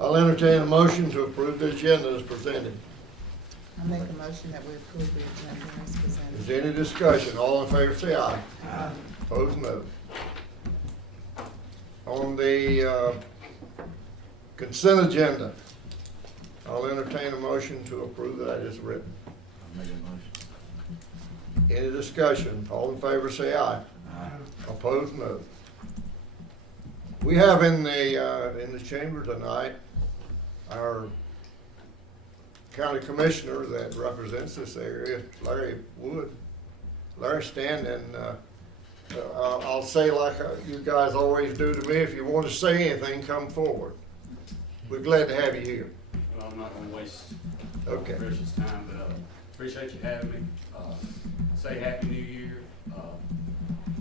I'll entertain a motion to approve the agenda as presented. I make a motion that we approve the agenda as presented. Is there any discussion? All in favor say aye. Aye. Opposed, no. On the consent agenda, I'll entertain a motion to approve that as written. I'll make a motion. Any discussion? All in favor say aye. Aye. Opposed, no. We have in the chamber tonight our county commissioner that represents this area, Larry Wood. Larry, stand and I'll say like you guys always do to me, if you want to say anything, come forward. We're glad to have you here. Well, I'm not gonna waste Okay. precious time, but appreciate you having me. Say Happy New Year.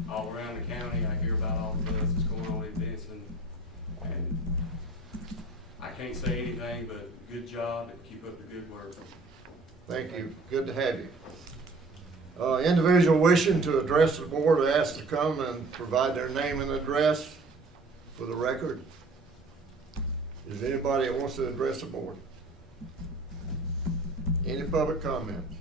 All around the county, I hear about all the things that's going on in Benson, and I can't say anything but good job and keep up the good work. Thank you. Good to have you. Individual wishing to address the board are asked to come and provide their name and address for the record. Is there anybody that wants to address the board? Any public comments?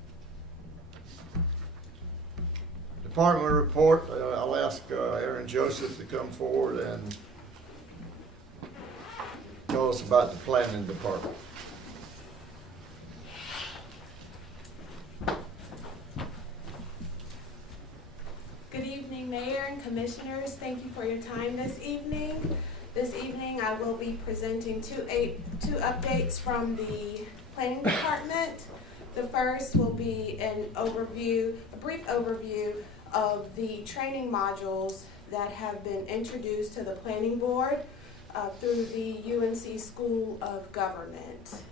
Department report, I'll ask Aaron Joseph to come forward and tell us about the planning department. Good evening, Mayor and Commissioners. Thank you for your time this evening. This evening, I will be presenting two updates from the Planning Department. The first will be a brief overview of the training modules that have been introduced to the Planning Board through the UNC School of Government.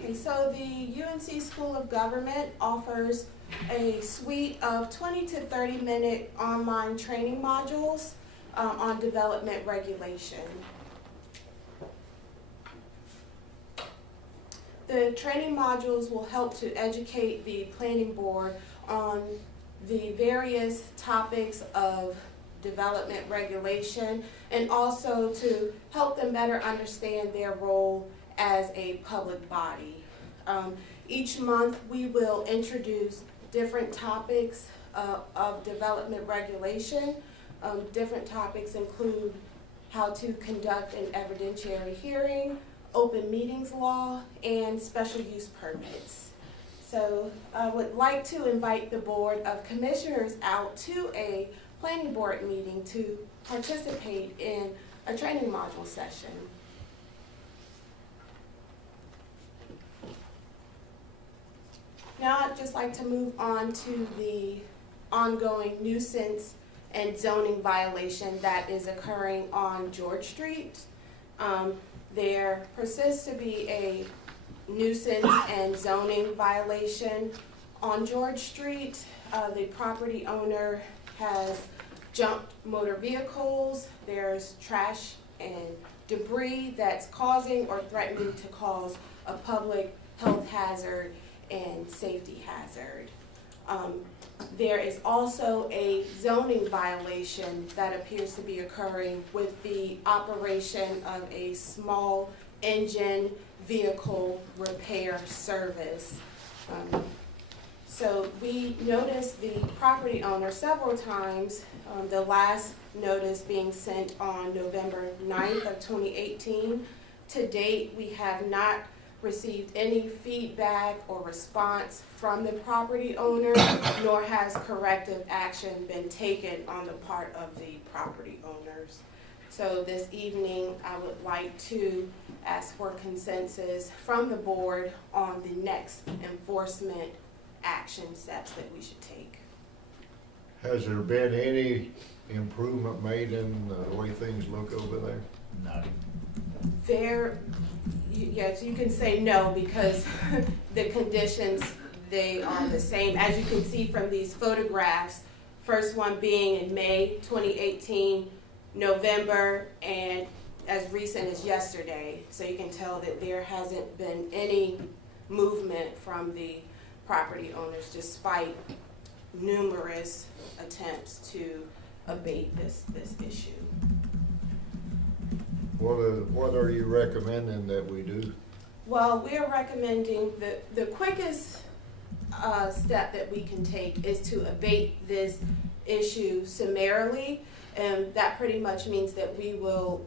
Okay, so the UNC School of Government offers a suite of 20 to 30 minute online training modules on development regulation. The training modules will help to educate the Planning Board on the various topics of development regulation and also to help them better understand their role as a public body. Each month we will introduce different topics of development regulation. Different topics include how to conduct an evidentiary hearing, open meetings law, and special use permits. So I would like to invite the Board of Commissioners out to a Planning Board meeting to participate in a training module session. Now I'd just like to move on to the ongoing nuisance and zoning violation that is occurring on George Street. There persists to be a nuisance and zoning violation on George Street. The property owner has junked motor vehicles. There's trash and debris that's causing or threatening to cause a public health hazard and safety hazard. There is also a zoning violation that appears to be occurring with the operation of a small engine vehicle repair service. So we noticed the property owner several times, the last notice being sent on November 9th of 2018. To date, we have not received any feedback or response from the property owner, nor has corrective action been taken on the part of the property owners. So this evening, I would like to ask for consensus from the board on the next enforcement action steps that we should take. Has there been any improvement made in the way things look over there? No. Yes, you can say no because the conditions, they are the same. As you can see from these photographs, first one being in May 2018, November, and as recent as yesterday. So you can tell that there hasn't been any movement from the property owners despite numerous attempts to abate this issue. What are you recommending that we do? Well, we are recommending the quickest step that we can take is to abate this issue summarily, and that pretty much means that we will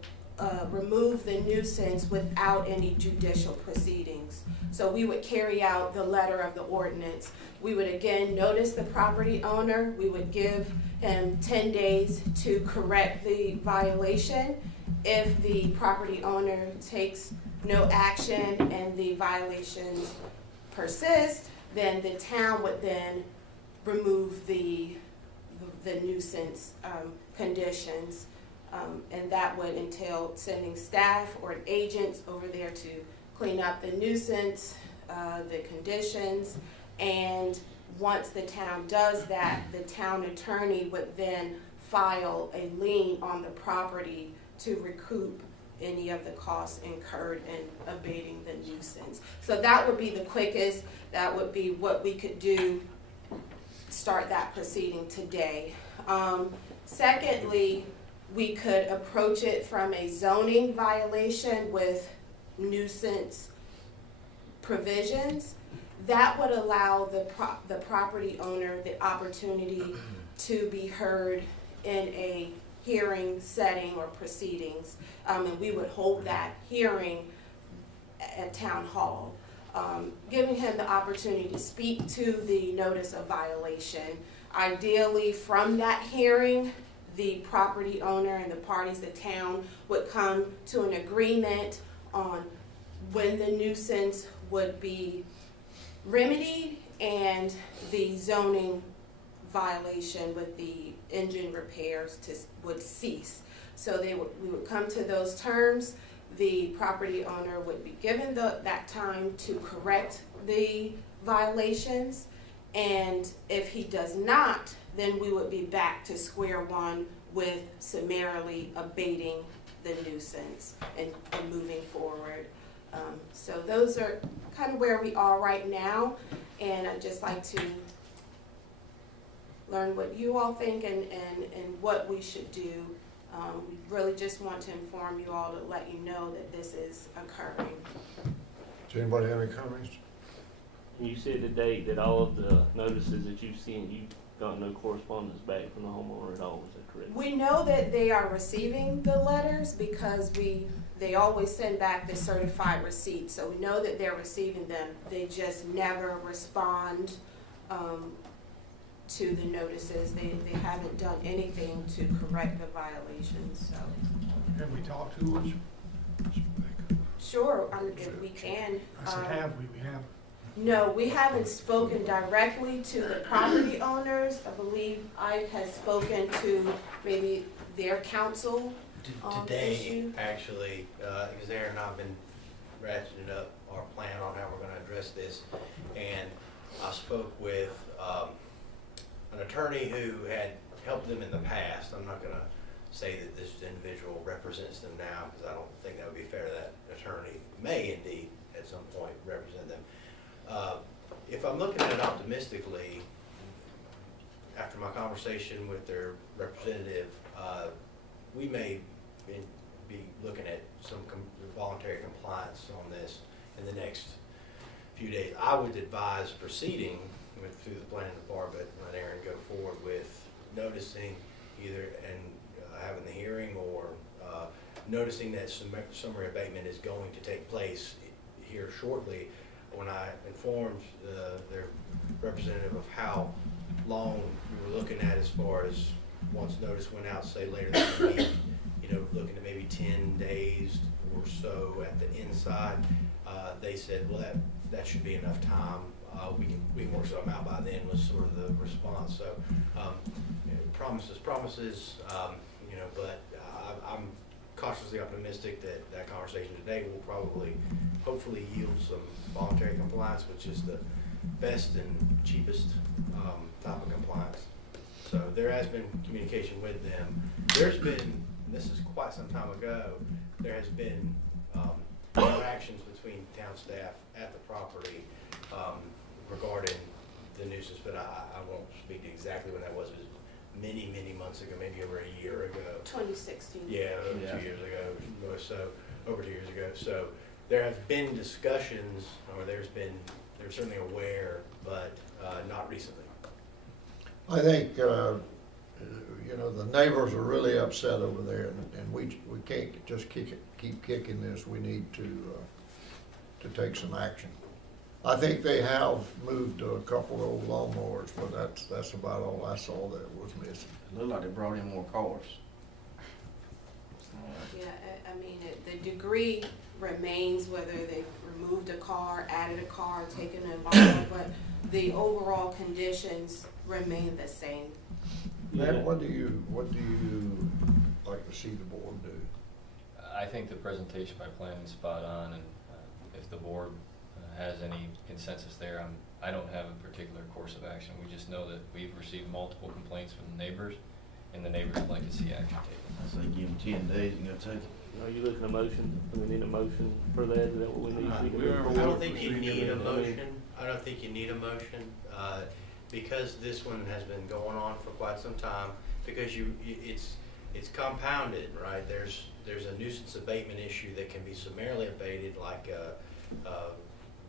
remove the nuisance without any judicial proceedings. So we would carry out the letter of the ordinance. We would again notice the property owner. We would give him 10 days to correct the violation. If the property owner takes no action and the violations persist, then the town would then remove the nuisance conditions. And that would entail sending staff or agents over there to clean up the nuisance, the conditions, and once the town does that, the town attorney would then file a lien on the property to recoup any of the costs incurred in abating the nuisance. So that would be the quickest, that would be what we could do, start that proceeding today. Secondly, we could approach it from a zoning violation with nuisance provisions. That would allow the property owner the opportunity to be heard in a hearing setting or proceedings, and we would hold that hearing at town hall, giving him the opportunity to speak to the notice of violation. Ideally, from that hearing, the property owner and the parties, the town, would come to an agreement on when the nuisance would be remedied and the zoning violation with the engine repairs would cease. So we would come to those terms. The property owner would be given that time to correct the violations, and if he does not, then we would be back to square one with summarily abating the nuisance and moving forward. So those are kind of where we are right now, and I'd just like to learn what you all think and what we should do. We really just want to inform you all to let you know that this is occurring. Does anybody have any comments? You said today that all of the notices that you've seen, you got no correspondence back from the homeowner at all, is that correct? We know that they are receiving the letters because they always send back the certified receipt, so we know that they're receiving them. They just never respond to the notices. They haven't done anything to correct the violations, so. Have we talked to us? Sure, if we can. I said, have we? We have. No, we haven't spoken directly to the property owners. I believe Ike has spoken to maybe their counsel on the Today, issue. actually, because Aaron and I have been ratcheting up our plan on how we're going to address this, and I spoke with an attorney who had helped them in the past. I'm not going to say that this individual represents them now, because I don't think that would be fair to that attorney. May indeed at some point represent them. If I'm looking at it optimistically, after my conversation with their representative, we may be looking at some voluntary compliance on this in the next few days. I would advise proceeding through the planning department, let Aaron go forward with noticing either and having the hearing or noticing that summary abatement is going to take place here shortly. When I informed their representative of how long we were looking at as far as once notice went out, say later this week, looking at maybe 10 days or so at the inside, they said, well, that should be enough time. We can work something out by then was sort of the response. So promises, but I'm cautiously optimistic that conversation today will probably, hopefully yield some voluntary compliance, which is the best and cheapest type of compliance. So there has been communication with them. There's been, this is quite some time ago, there has been interactions between town staff at the property regarding the nuisance, but I won't speak speak to exactly when that was. It was many, many months ago, maybe over a year ago. 2016. Yeah, over Yeah. 2 years ago, or so, over 2 years ago. So there have been discussions, or they're certainly aware, but not recently. I think, you know, the neighbors are really upset over there, and we can't just keep kicking this. We need to take some action. I think they have moved a couple of old lawnmowers, but that's about all I saw that was missing. It looked like they brought in more cars. Yeah, I mean, the degree remains whether they removed a car, added a car, taken a bottle, but the overall conditions remain the same. Matt, what do you like to see the board do? I think the presentation by planning is spot on, and if the board has any consensus there, I don't have a particular course of action. We just know that we've received multiple complaints from the neighbors, and the neighbors would like to see action taken. I say give them 10 days and go take it. Are you looking at a motion? Do we need a motion for that? Is that what we need? I don't think you need a motion. I don't think you need a motion, because this one has been going on for quite some time, because it's compounded, right? There's a nuisance abatement issue that can be summarily abated, like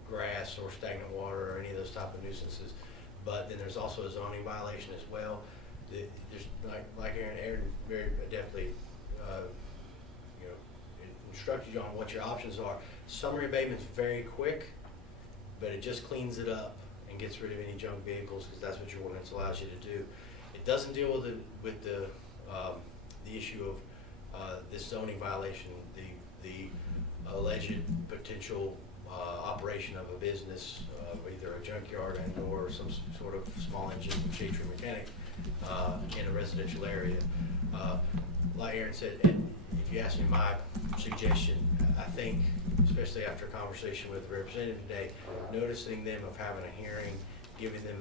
grass or stagnant water or any of those type of nuisances. But then there's also a zoning violation as well. There's like Aaron very adeptly instructed you on what your options are. Summary abatement's very quick, but it just cleans it up and gets rid of any junk vehicles, because that's what your ordinance allows you to do. It doesn't deal with the issue of this zoning violation, the alleged potential operation of a business, either a junkyard and or some sort of small engine shade tree mechanic in a residential area. Like Aaron said, and if you ask me my suggestion, I think, especially after a conversation with the representative today, noticing them of having a hearing, giving them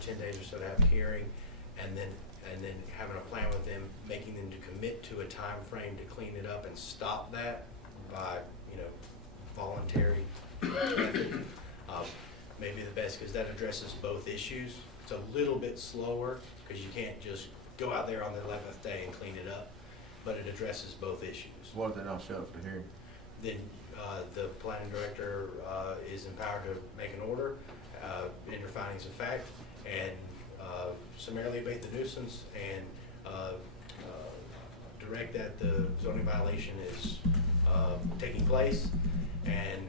10 days or so to have a hearing, and then having a plan with them, making them to commit to a time frame to clean it up and stop that by voluntary maybe the best, because that addresses both issues. It's a little bit slower because you can't just go out there on the 11th day and clean it up, but it addresses both issues. What if they don't show up for the hearing? Then the planning director is empowered to make an order, enter findings of fact, and summarily abate the nuisance, and direct that the zoning violation is taking place, and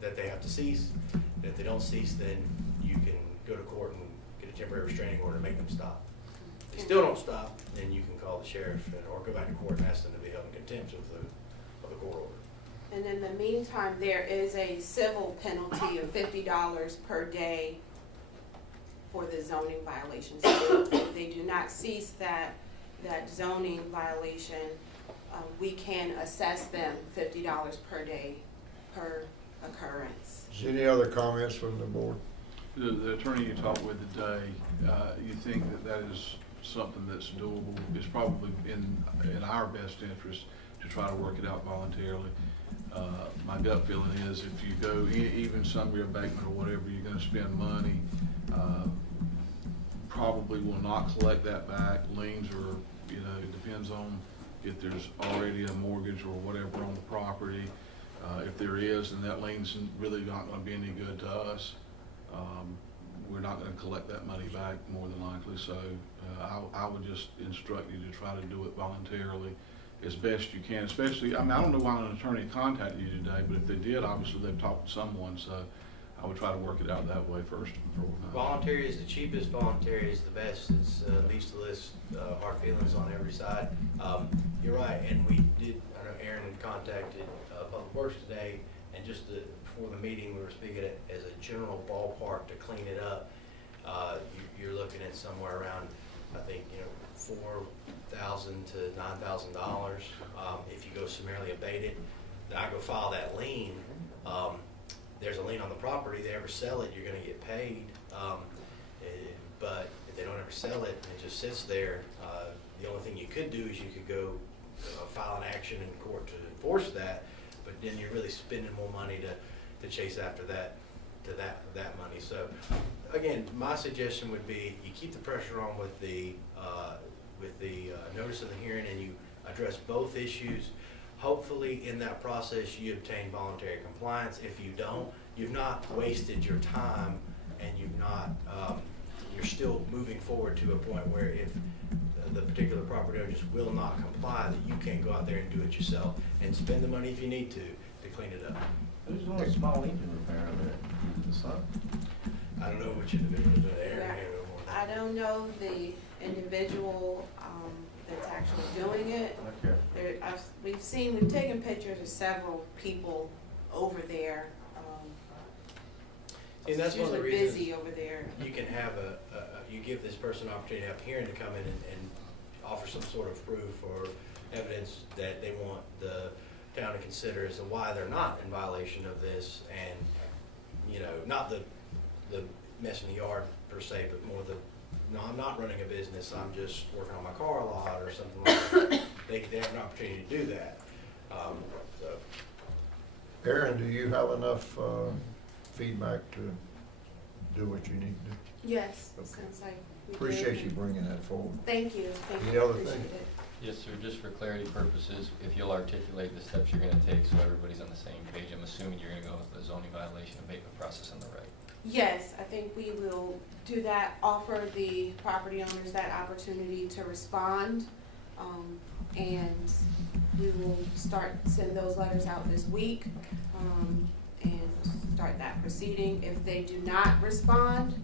that they have to cease. And if they don't cease, then you can go to court and get a temporary restraining order to make them stop. If they still don't stop, then you can call the sheriff or go back to court and ask them to be held in contempt of the court order. And in the meantime, there is a civil penalty of $50 per day for the zoning violations. So if they do not cease that zoning violation, we can assess them $50 per day per occurrence. Is there any other comments from the board? The attorney you talked with today, you think that is something that's doable? It's probably in our best interest to try to work it out voluntarily. My gut feeling is if you go even summary abatement or whatever, you're going to spend money. Probably will not collect that back. Liens are, it depends on if there's already a mortgage or whatever on the property. If there is, then that lien's really not going to be any good to us. We're not going to collect that money back more than likely. So I would just instruct you to try to do it voluntarily as best you can. Especially, I don't know why an attorney contacted you today, but if they did, obviously they've talked to someone. So I would try to work it out that way first and foremost. Voluntary is the cheapest, voluntary is the best. It's least to list hard feelings on every side. You're right, and we did, I know Aaron had contacted Public Works today, and just before the meeting, we were speaking as a general ballpark to clean it up. You're looking at somewhere around, I think, $4,000 to $9,000. If you go summarily abate it, then I go file that lien. There's a lien on the property. They ever sell it, you're going to get paid. But if they don't ever sell it and it just sits there, the only thing you could do is you could go file an action in court to enforce that. But then you're really spending more money to chase after that to that money. So, again, my suggestion would be you keep the pressure on with the notice of the hearing, and you address both issues. Hopefully, in that process, you obtain voluntary compliance. If you don't, you've not wasted your time, and you're still moving forward to a point where if the particular property owner just will not comply, that you can't go out there and do it yourself and spend the money if you need to clean it up. Who's doing a small engine repair over there? The son? I don't know which individual is there. I don't know the individual that's actually doing it. Okay. We've taken pictures of several people over there. And that's It's one of the usually reasons busy over there. you can have you give this person an opportunity to have a hearing to come in and offer some sort of proof or evidence that they want the town to consider as to why they're not in violation of this, and, not the mess in the yard per se, but more no, I'm not running a business, I'm just working on my car a lot or something like that. They have an opportunity to do that. So. Aaron, do you have enough feedback to do what you need to do? Yes, Okay. sounds like we did. Appreciate you bringing that forward. Thank you. Any other Appreciate thing? it. Yes, sir, just for clarity purposes, if you'll articulate the steps you're gonna take so everybody's on the same page, I'm assuming you're gonna go with the zoning violation abatement process on the right. Yes, I think we will do that, offer the property owners that opportunity to respond. And we will send those letters out this week, and start that proceeding. If they do not respond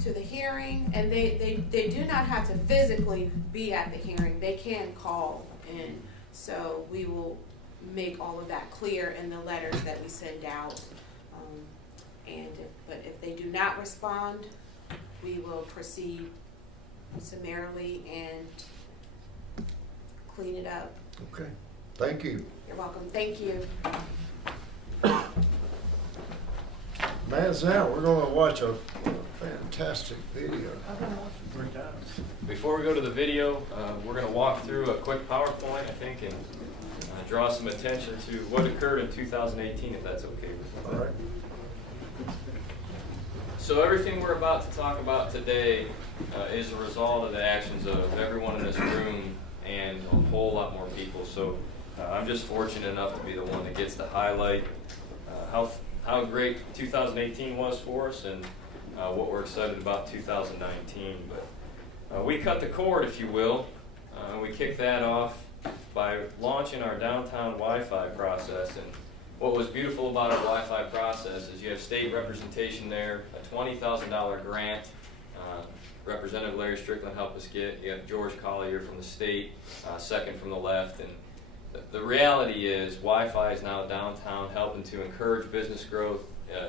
to the hearing, and they do not have to physically be at the hearing, they can call in. So we will make all of that clear in the letters that we send out. But if they do not respond, we will proceed summarily and clean it up. Okay, thank you. You're welcome. Thank you. Man's now, we're gonna watch a fantastic video. Three times. Before we go to the video, we're going to walk through a quick PowerPoint, I think, and draw some attention to what occurred in 2018, if that's okay with you. All right. So everything we're about to talk about today is a result of the actions of everyone in this room and a whole lot more people. So I'm just fortunate enough to be the one that gets to highlight how great 2018 was for us and what we're excited about 2019. But we cut the cord, if you will. We kicked that off by launching our downtown Wi-Fi process. And what was beautiful about our Wi-Fi process is you have state representation there, a $20,000 grant. Representative Larry Strickland helped us get. You have George Collier from the state, second from the left. And the reality is Wi-Fi is now downtown, helping to encourage business growth,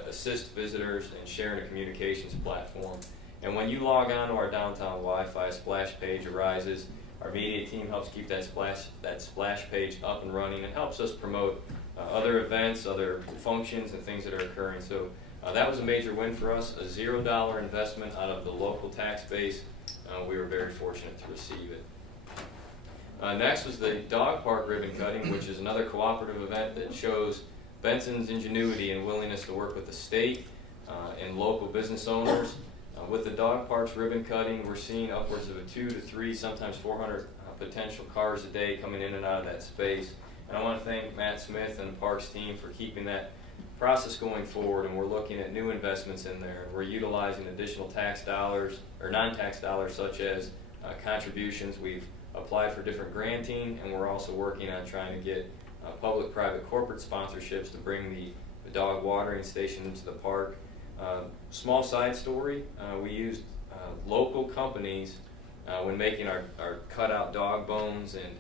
assist visitors, and sharing a communications platform. And when you log on to our downtown Wi-Fi, a splash page arises. Our media team helps keep that splash page up and running and helps us promote other events, other functions, and things that are occurring. So that was a major win for us, a $0 investment out of the local tax base. We were very fortunate to receive it. Next was the dog park ribbon cutting, which is another cooperative event that shows Benson's ingenuity and willingness to work with the state and local business owners. With the dog parks ribbon cutting, we're seeing upwards of 2 to 3, sometimes 400 potential cars a day coming in and out of that space. And I want to thank Matt Smith and the parks team for keeping that process going forward, and we're looking at new investments in there. We're utilizing additional tax dollars or non-tax dollars such as contributions. We've applied for different granting, and we're also working on trying to get public-private corporate sponsorships to bring the dog watering station into the park. Small side story, we used local companies when making our cutout dog bones, and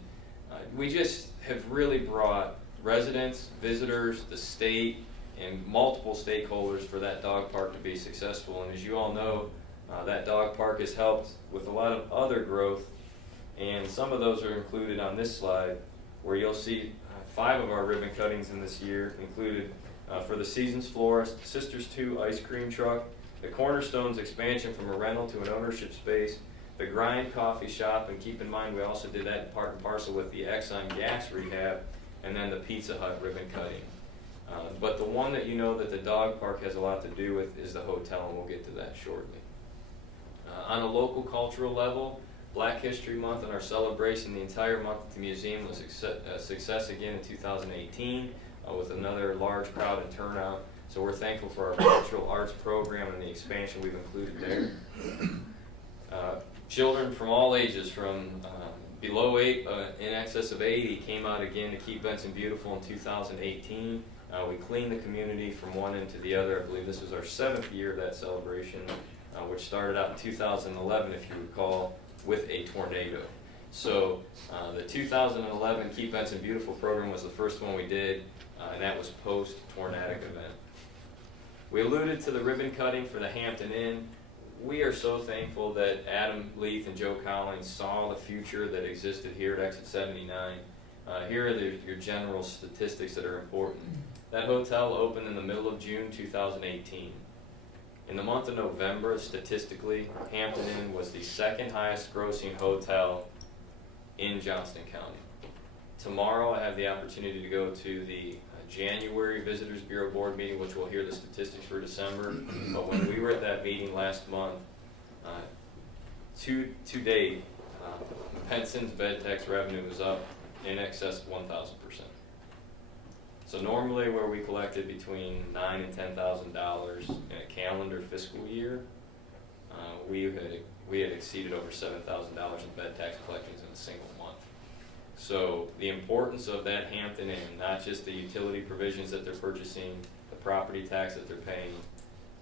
we just have really brought residents, visitors, the state, and multiple stakeholders for that dog park to be successful. And as you all know, that dog park has helped with a lot of other growth, and some of those are included on this slide, where you'll see 5 of our ribbon cuttings in this year, included for the Seasons Florist, Sisters 2 ice cream truck, the Cornerstones expansion from a rental to an ownership space, the Grind coffee shop, and keep in mind we also did that part and parcel with the Exxon gas rehab, and then the Pizza Hut ribbon cutting. But the one that you know that the dog park has a lot to do with is the hotel, and we'll get to that shortly. On a local cultural level, Black History Month and our celebration the entire month at the museum was a success again in 2018 with another large crowd and turnout. So we're thankful for our cultural arts program and the expansion we've included there. Children from all ages, from below 8 in excess of 80, came out again to keep Benson beautiful in 2018. We cleaned the community from one end to the other. I believe this was our 7th year of that celebration, which started out in 2011, if you recall, with a tornado. So the 2011 Keep Benson Beautiful program was the first one we did, and that was post-tornadic event. We alluded to the ribbon cutting for the Hampton Inn. We are so thankful that Adam Leith and Joe Collins saw the future that existed here at Exit 79. Here are your general statistics that are important. That hotel opened in the middle of June 2018. In the month of November, statistically, Hampton Inn was the 2nd highest grossing hotel in Johnston County. Tomorrow I have the opportunity to go to the January Visitors Bureau Board meeting, which we'll hear the statistics for December. But when we were at that meeting last month, to date, Benson's bed tax revenue was up in excess of 1,000%. So normally where we collected between $9,000 and $10,000 in a calendar fiscal year, we had exceeded over $7,000 in bed tax collections in a single month. So the importance of that Hampton Inn, not just the utility provisions that they're purchasing, the property tax that they're paying,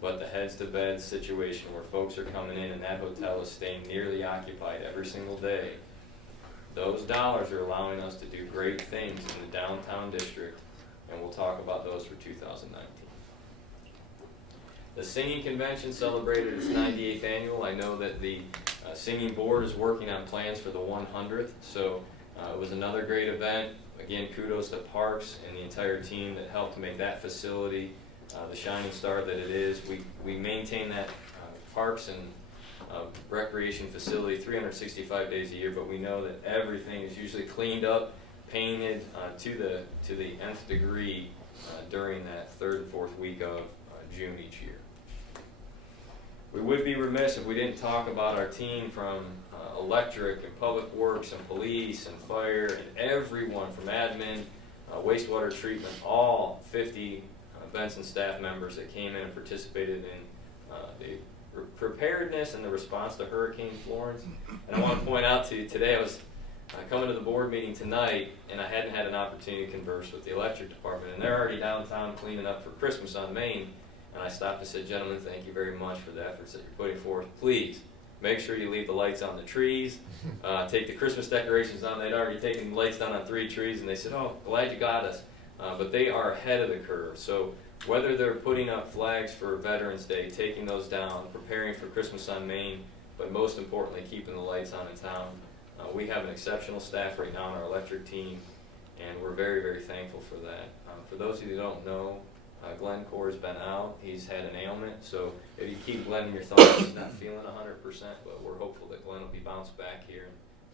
but the heads to bed situation where folks are coming in and that hotel is staying nearly occupied every single day. Those dollars are allowing us to do great things in the downtown district, and we'll talk about those for 2019. The singing convention celebrated its 98th annual. I know that the singing board is working on plans for the 100th, so it was another great event. Again, kudos to Parks and the entire team that helped to make that facility the shining star that it is. We maintain that Parks and recreation facility 365 days a year, but we know that everything is usually cleaned up, painted to the nth degree during that 3rd and 4th week of June each year. We would be remiss if we didn't talk about our team from electric and public works and police and fire and everyone from admin, wastewater treatment, all 50 Benson staff members that came in and participated in the preparedness and the response to Hurricane Florence. And I want to point out to you today, I was coming to the board meeting tonight, and I hadn't had an opportunity to converse with the electric department, and they're already downtown cleaning up for Christmas on Main. And I stopped and said, gentlemen, thank you very much for the efforts that you're putting forth. Please make sure you leave the lights on the trees. Take the Christmas decorations on. They'd already taken the lights down on 3 trees, and they said, oh, glad you got us. But they are ahead of the curve. So whether they're putting up flags for Veterans Day, taking those down, preparing for Christmas on Main, but most importantly, keeping the lights on in town, we have an exceptional staff right now on our electric team, and we're very, very thankful for that. For those of you who don't know, Glenn Core's been out. He's had an ailment, so if you keep Glenn in your thoughts, he's not feeling 100%, but we're hopeful that Glenn will be bounced back here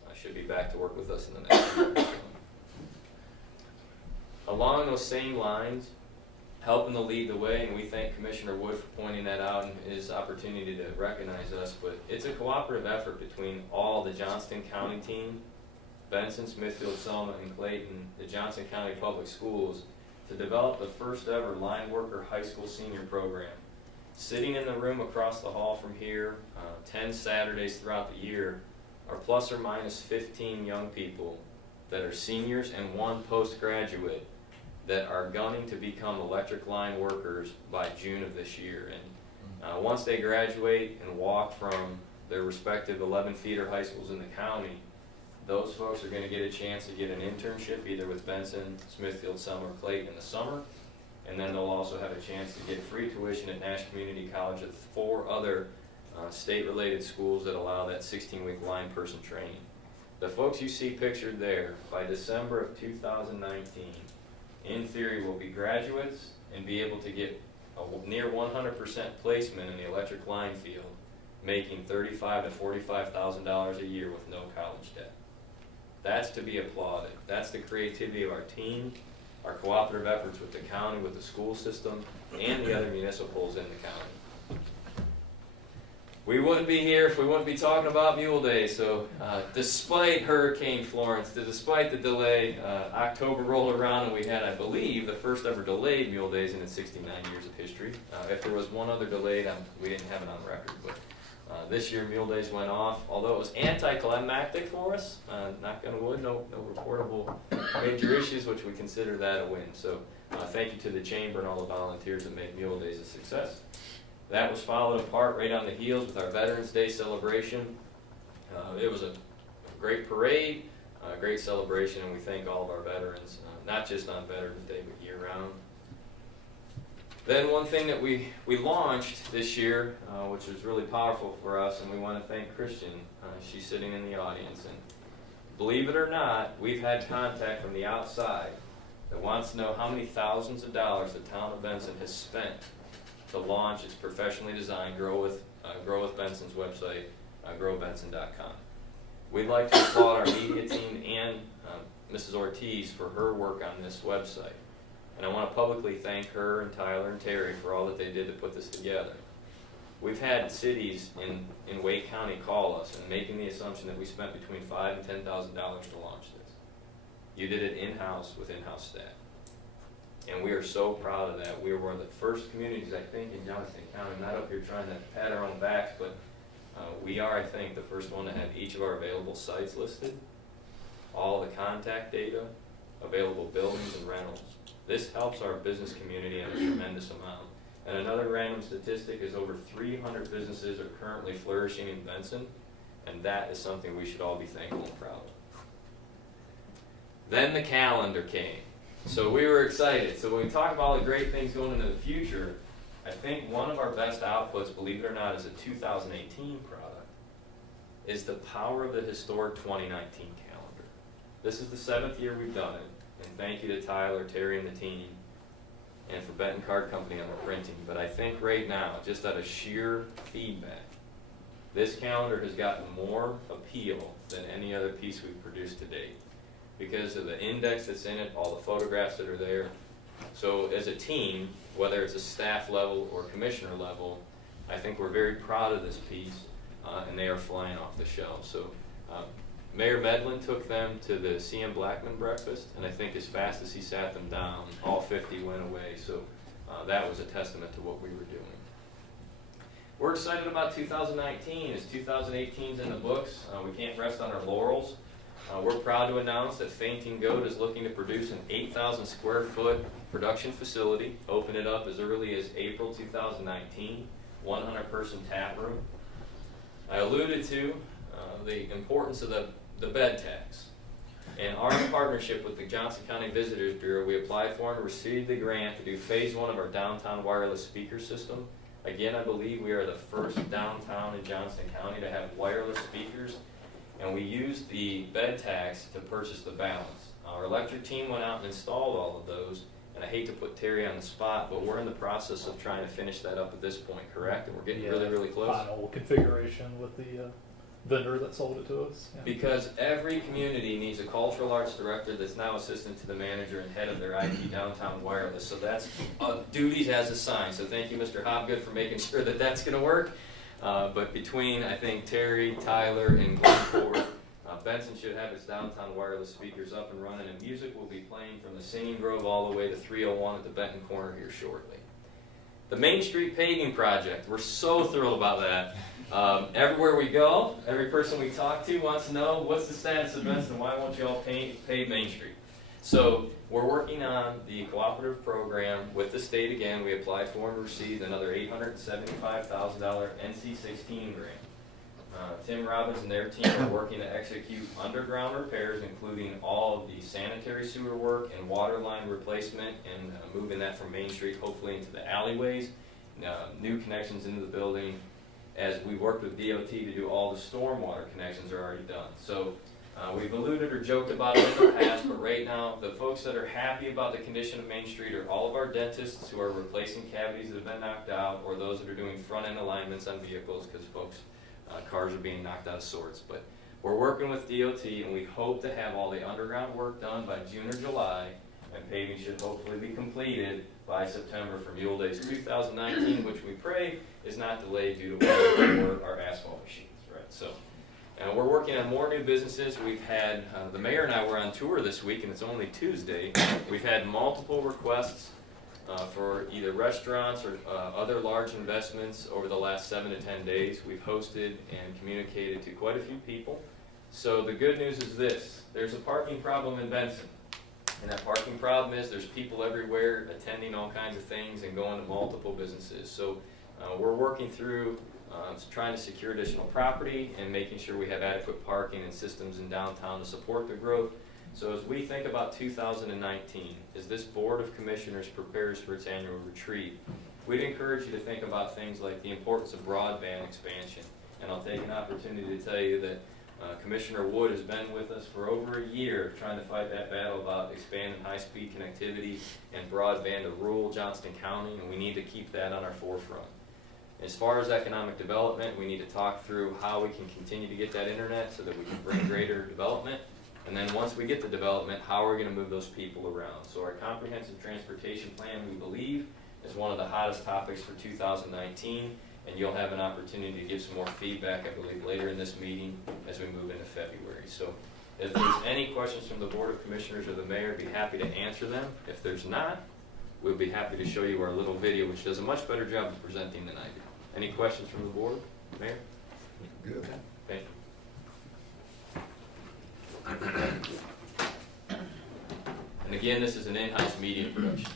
and should be back to work with us in the next year. Along those same lines, helping to lead the way, and we thank Commissioner Wood for pointing that out and his opportunity to recognize us, but it's a cooperative effort between all the Johnston County team, Benson, Smithfield, Selma, and Clayton, the Johnston County Public Schools, to develop the first ever line worker high school senior program. Sitting in the room across the hall from here, 10 Saturdays throughout the year, are plus or minus 15 young people that are seniors and 1 postgraduate that are gunning to become electric line workers by June of this year. And once they graduate and walk from their respective 11 feeder high schools in the county, those folks are going to get a chance to get an internship either with Benson, Smithfield, Selma, or Clayton in the summer, and then they'll also have a chance to get free tuition at Nash Community College at 4 other state-related schools that allow that 16-week line person training. The folks you see pictured there, by December of 2019, in theory will be graduates and be able to get a near 100% placement in the electric line field, making $35,000 to $45,000 a year with no college debt. That's to be applauded. That's the creativity of our team, our cooperative efforts with the county, with the school system, and the other municipals in the county. We wouldn't be here if we wouldn't be talking about Mule Day. So despite Hurricane Florence, despite the delay, October rolled around and we had, I believe, the first ever delayed Mule Days in its 69 years of history. If there was one other delayed, we didn't have it on record. But this year Mule Days went off, although it was anticlimactic for us. Knock on wood, no reportable major issues, which we consider that a win. So thank you to the Chamber and all the volunteers that made Mule Days a success. That was followed in part right on the heels with our Veterans Day celebration. It was a great parade, a great celebration, and we thank all of our veterans, not just on Veterans Day, but year-round. Then one thing that we launched this year, which was really powerful for us, and we want to thank Christian. She's sitting in the audience, and believe it or not, we've had contact from the outside that wants to know how many thousands of dollars the town of Benson has spent to launch its professionally designed Grow with Benson's website, growbenson.com. We'd like to applaud our media team and Mrs. Ortiz for her work on this website. And I want to publicly thank her and Tyler and Terry for all that they did to put this together. We've had cities in Wake County call us and making the assumption that we spent between $5,000 and $10,000 to launch this. You did it in-house with in-house staff. And we are so proud of that. We were one of the first communities, I think, in Johnston County. I'm not up here trying to pat our own backs, but we are, I think, the first one to have each of our available sites listed, all the contact data, available buildings and rentals. This helps our business community in a tremendous amount. And another random statistic is over 300 businesses are currently flourishing in Benson, and that is something we should all be thankful and proud of. Then the calendar came. So we were excited. So when we talk about all the great things going into the future, I think one of our best outputs, believe it or not, is a 2018 product, is the power of the historic 2019 calendar. This is the 7th year we've done it, and thank you to Tyler, Terry, and the team, and for Benton Card Company on the printing. But I think right now, just out of sheer feedback, this calendar has gotten more appeal than any other piece we've produced to date, because of the index that's in it, all the photographs that are there. So as a team, whether it's a staff level or commissioner level, I think we're very proud of this piece, and they are flying off the shelves. So Mayor Medlin took them to the CM Blackman breakfast, and I think as fast as he sat them down, all 50 went away. So that was a testament to what we were doing. We're excited about 2019. As 2018 is in the books, we can't rest on our laurels. We're proud to announce that Fainting Goat is looking to produce an 8,000 square foot production facility, open it up as early as April 2019, 100-person tap room. I alluded to the importance of the bed tax. And our partnership with the Johnson County Visitors Bureau, we applied for and received the grant to do phase 1 of our downtown wireless speaker system. Again, I believe we are the first downtown in Johnston County to have wireless speakers. And we used the bed tax to purchase the balance. Our electric team went out and installed all of those, and I hate to put Terry on the spot, but we're in the process of trying to finish that up at this point, correct? And we're getting really close. Final configuration with the vendor that sold it to us. Yeah. Because every community needs a cultural arts director that's now assistant to the manager and head of their IT downtown wireless. So that's duties as assigned. So thank you, Mr. Hobgood, for making sure that that's going to work. But between, I think, Terry, Tyler, and Glenn Benson should have its downtown wireless speakers up and running, and music will be playing from the Singing Grove all the way to 301 at the Benton corner here shortly. The Main Street paving project, we're so thrilled about that. Everywhere we go, every person we talk to wants to know, what's the status of Benson, why won't you all pave Main Street? So we're working on the cooperative program with the state again. We applied for and received another $875,000 NC-16 grant. Tim Robbins and their team are working to execute underground repairs, including all of the sanitary sewer work and water line replacement, and moving that from Main Street hopefully into the alleyways, new connections into the building. As we worked with DOT to do all the stormwater connections are already done. So we've alluded or joked about it in the past, but right now the folks that are happy about the condition of Main Street are all of our dentists who are replacing cavities that have been knocked out, or those that are doing front end alignments on vehicles because folks cars are being knocked out of sorts. But we're working with DOT, and we hope to have all the underground work done by June or July, and paving should hopefully be completed by September for Mule Days 2019, which we pray is not delayed due to weather or our asphalt machines, right? So, we're working on more new businesses. We've had, the mayor and I were on tour this week, and it's only Tuesday. We've had multiple requests for either restaurants or other large investments over the last 7 to 10 days. We've hosted and communicated to quite a few people. So the good news is this: there's a parking problem in Benson. And that parking problem is there's people everywhere attending all kinds of things and going to multiple businesses. So we're working through trying to secure additional property and making sure we have adequate parking and systems in downtown to support the growth. So as we think about 2019, as this Board of Commissioners prepares for its annual retreat, we'd encourage you to think about things like the importance of broadband expansion. And I'll take an opportunity to tell you that Commissioner Wood has been with us for over a year trying to fight that battle about expanding high-speed connectivity and broadband to rural Johnston County, and we need to keep that on our forefront. As far as economic development, we need to talk through how we can continue to get that internet so that we can bring greater development. And then once we get the development, how are we going to move those people around? So our comprehensive transportation plan, we believe, is one of the hottest topics for 2019. And you'll have an opportunity to give some more feedback, I believe, later in this meeting as we move into February. So if there's any questions from the Board of Commissioners or the Mayor, I'd be happy to answer them. If there's not, we'll be happy to show you our little video, which does a much better job of presenting than I do. Any questions from the Board? Mayor? Good. Thank you. And again, this is an in-house media production.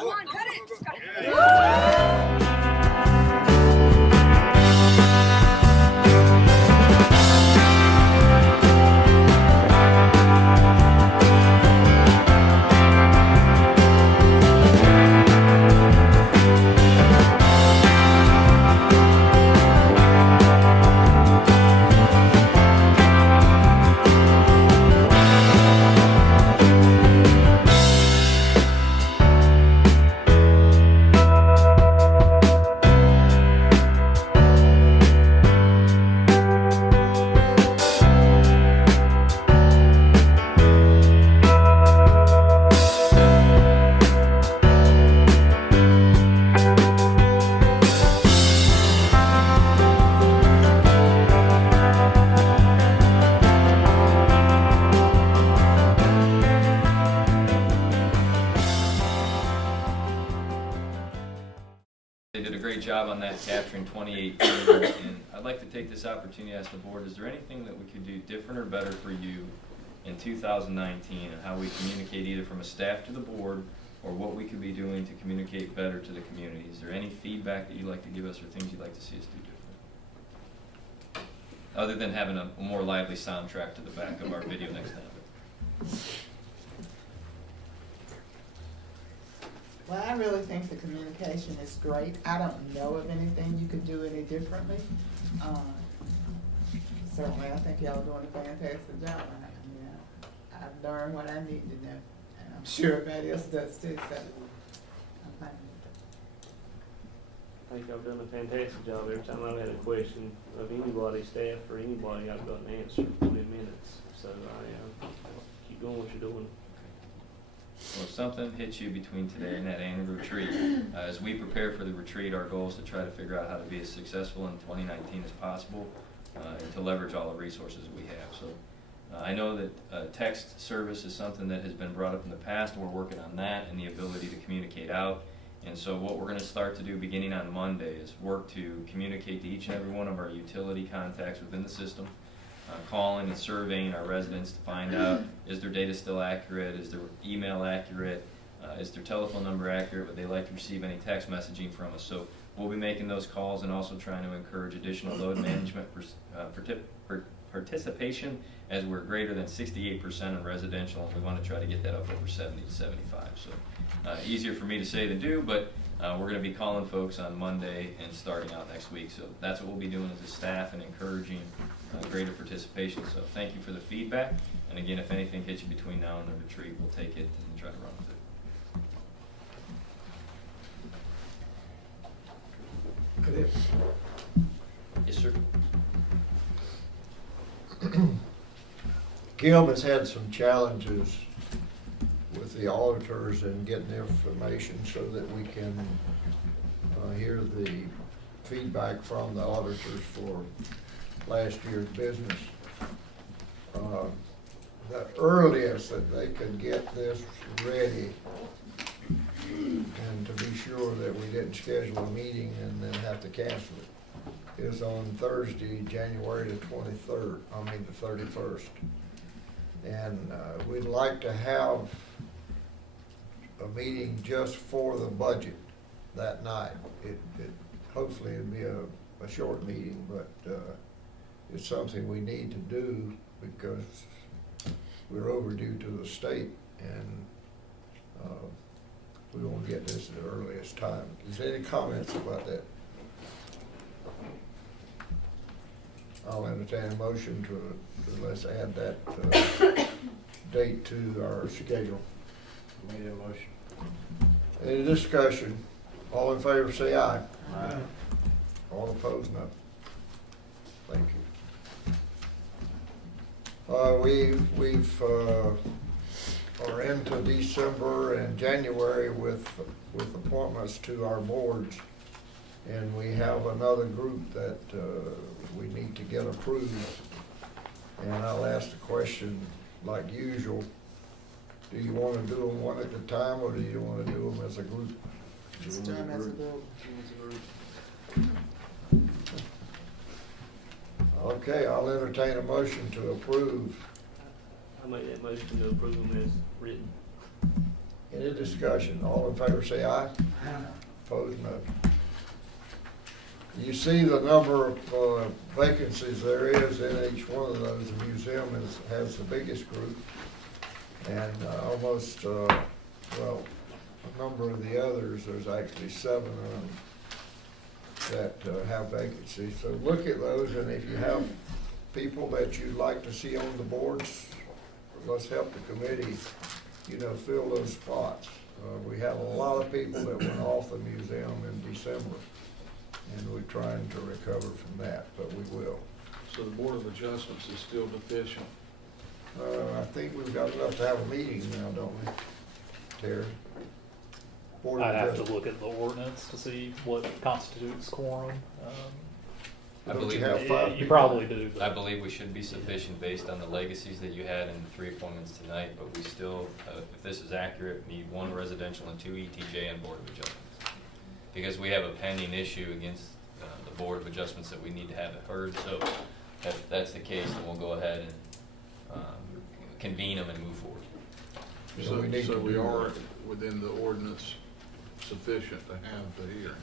Come on, cut it. They did a great job on that, capturing 2018, and I'd like to take this opportunity to ask the board, is there anything that we could do different or better for you in 2019, and how we communicate either from a staff to the board, or what we could be doing to communicate better to the community? Is there any feedback that you'd like to give us, or things you'd like to see us do different? Other than having a more lively soundtrack to the back of our video next time. Well, I really think the communication is great. I don't know of anything you could do any differently. Certainly, I think y'all are doing a fantastic job. I've learned what I need to know, and I'm sure everybody else does too, so I'm fine. I think I've done a fantastic job. Every time I've had a question of anybody, staff or anybody, I've got an answer within minutes. So I keep doing what you're doing. Well, if something hits you between today and that annual retreat, as we prepare for the retreat, our goal is to try to figure out how to be as successful in 2019 as possible, and to leverage all the resources we have. So I know that text service is something that has been brought up in the past, and we're working on that and the ability to communicate out. And so what we're going to start to do beginning on Monday is work to communicate to each and every one of our utility contacts within the system, calling and surveying our residents to find out, is their data still accurate, is their email accurate, is their telephone number accurate, would they like to receive any text messaging from us. So we'll be making those calls and also trying to encourage additional load management participation, as we're greater than 68% in residential, and we want to try to get that up over 70 to 75. So easier for me to say than do, but we're going to be calling folks on Monday and starting out next week. So that's what we'll be doing as a staff, and encouraging greater participation. So thank you for the feedback. And again, if anything hits you between now and the retreat, we'll take it and try to run with it. Yes, sir. Kim has had some challenges with the auditors and getting information so that we can hear the feedback from the auditors for last year's business. The earliest that they could get this ready, and to be sure that we didn't schedule a meeting and then have to cancel it, is on Thursday, January the 31st. And we'd like to have a meeting just for the budget that night. Hopefully it'd be a short meeting, but it's something we need to do because we're overdue to the state, and we want to get this at the earliest time. Is there any comments about that? I'll entertain a motion to let's add that date to our schedule. Made a motion. Any discussion? All in favor say aye. Aye. All opposed, no. Thank you. We've are into December and January with appointments to our boards, and we have another group that we need to get approved. And I'll ask the question like usual: do you want to do them one at a time, or do you want to do them as a group? Just do them as a group. Okay, I'll entertain a motion to approve. I make that motion to approve them as written. Any discussion? All in favor say aye. Opposed, no. You see the number of vacancies there is in each one of those. The museum has the biggest group, and almost, well, a number of the others, there's actually 7 of them that have vacancies. So look at those, and if you have people that you'd like to see on the boards, let's help the committee, fill those spots. We have a lot of people that went off the museum in December, and we're trying to recover from that, but we will. So the Board of Adjustments is still deficient. I think we've got enough to have a meeting now, don't we, Terry? Board of I'd have to Adjustments. look at the ordinance to see what constitutes quorum. I Don't you believe, have 5 You people? probably do, I but believe we should be sufficient based on the legacies that you had in the 3 appointments tonight, but we still, if this is accurate, need 1 residential and 2 ETJ and Board of Adjustments. Because we have a pending issue against the Board of Adjustments that we need to have heard, so if that's the case, then we'll go ahead and convene them and move forward. So we need to We do are that. within the ordinance sufficient to have the hearing.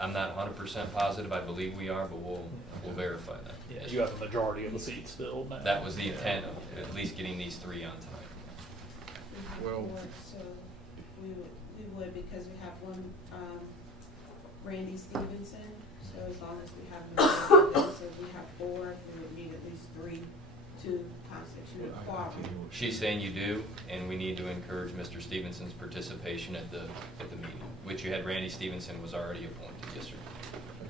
I'm not 100% positive, I believe we are, but we'll verify that. yeah, you have a majority of the seats filled now. That was the intent of at least getting these 3 on tonight. Well- So we would, because we have one, Randy Stevenson, so as long as we have, so we have 4, we would need at least 3 to constitute a quorum. She's saying you do, and we need to encourage Mr. Stevenson's participation at the meeting, which you had Randy Stevenson was already appointed yesterday.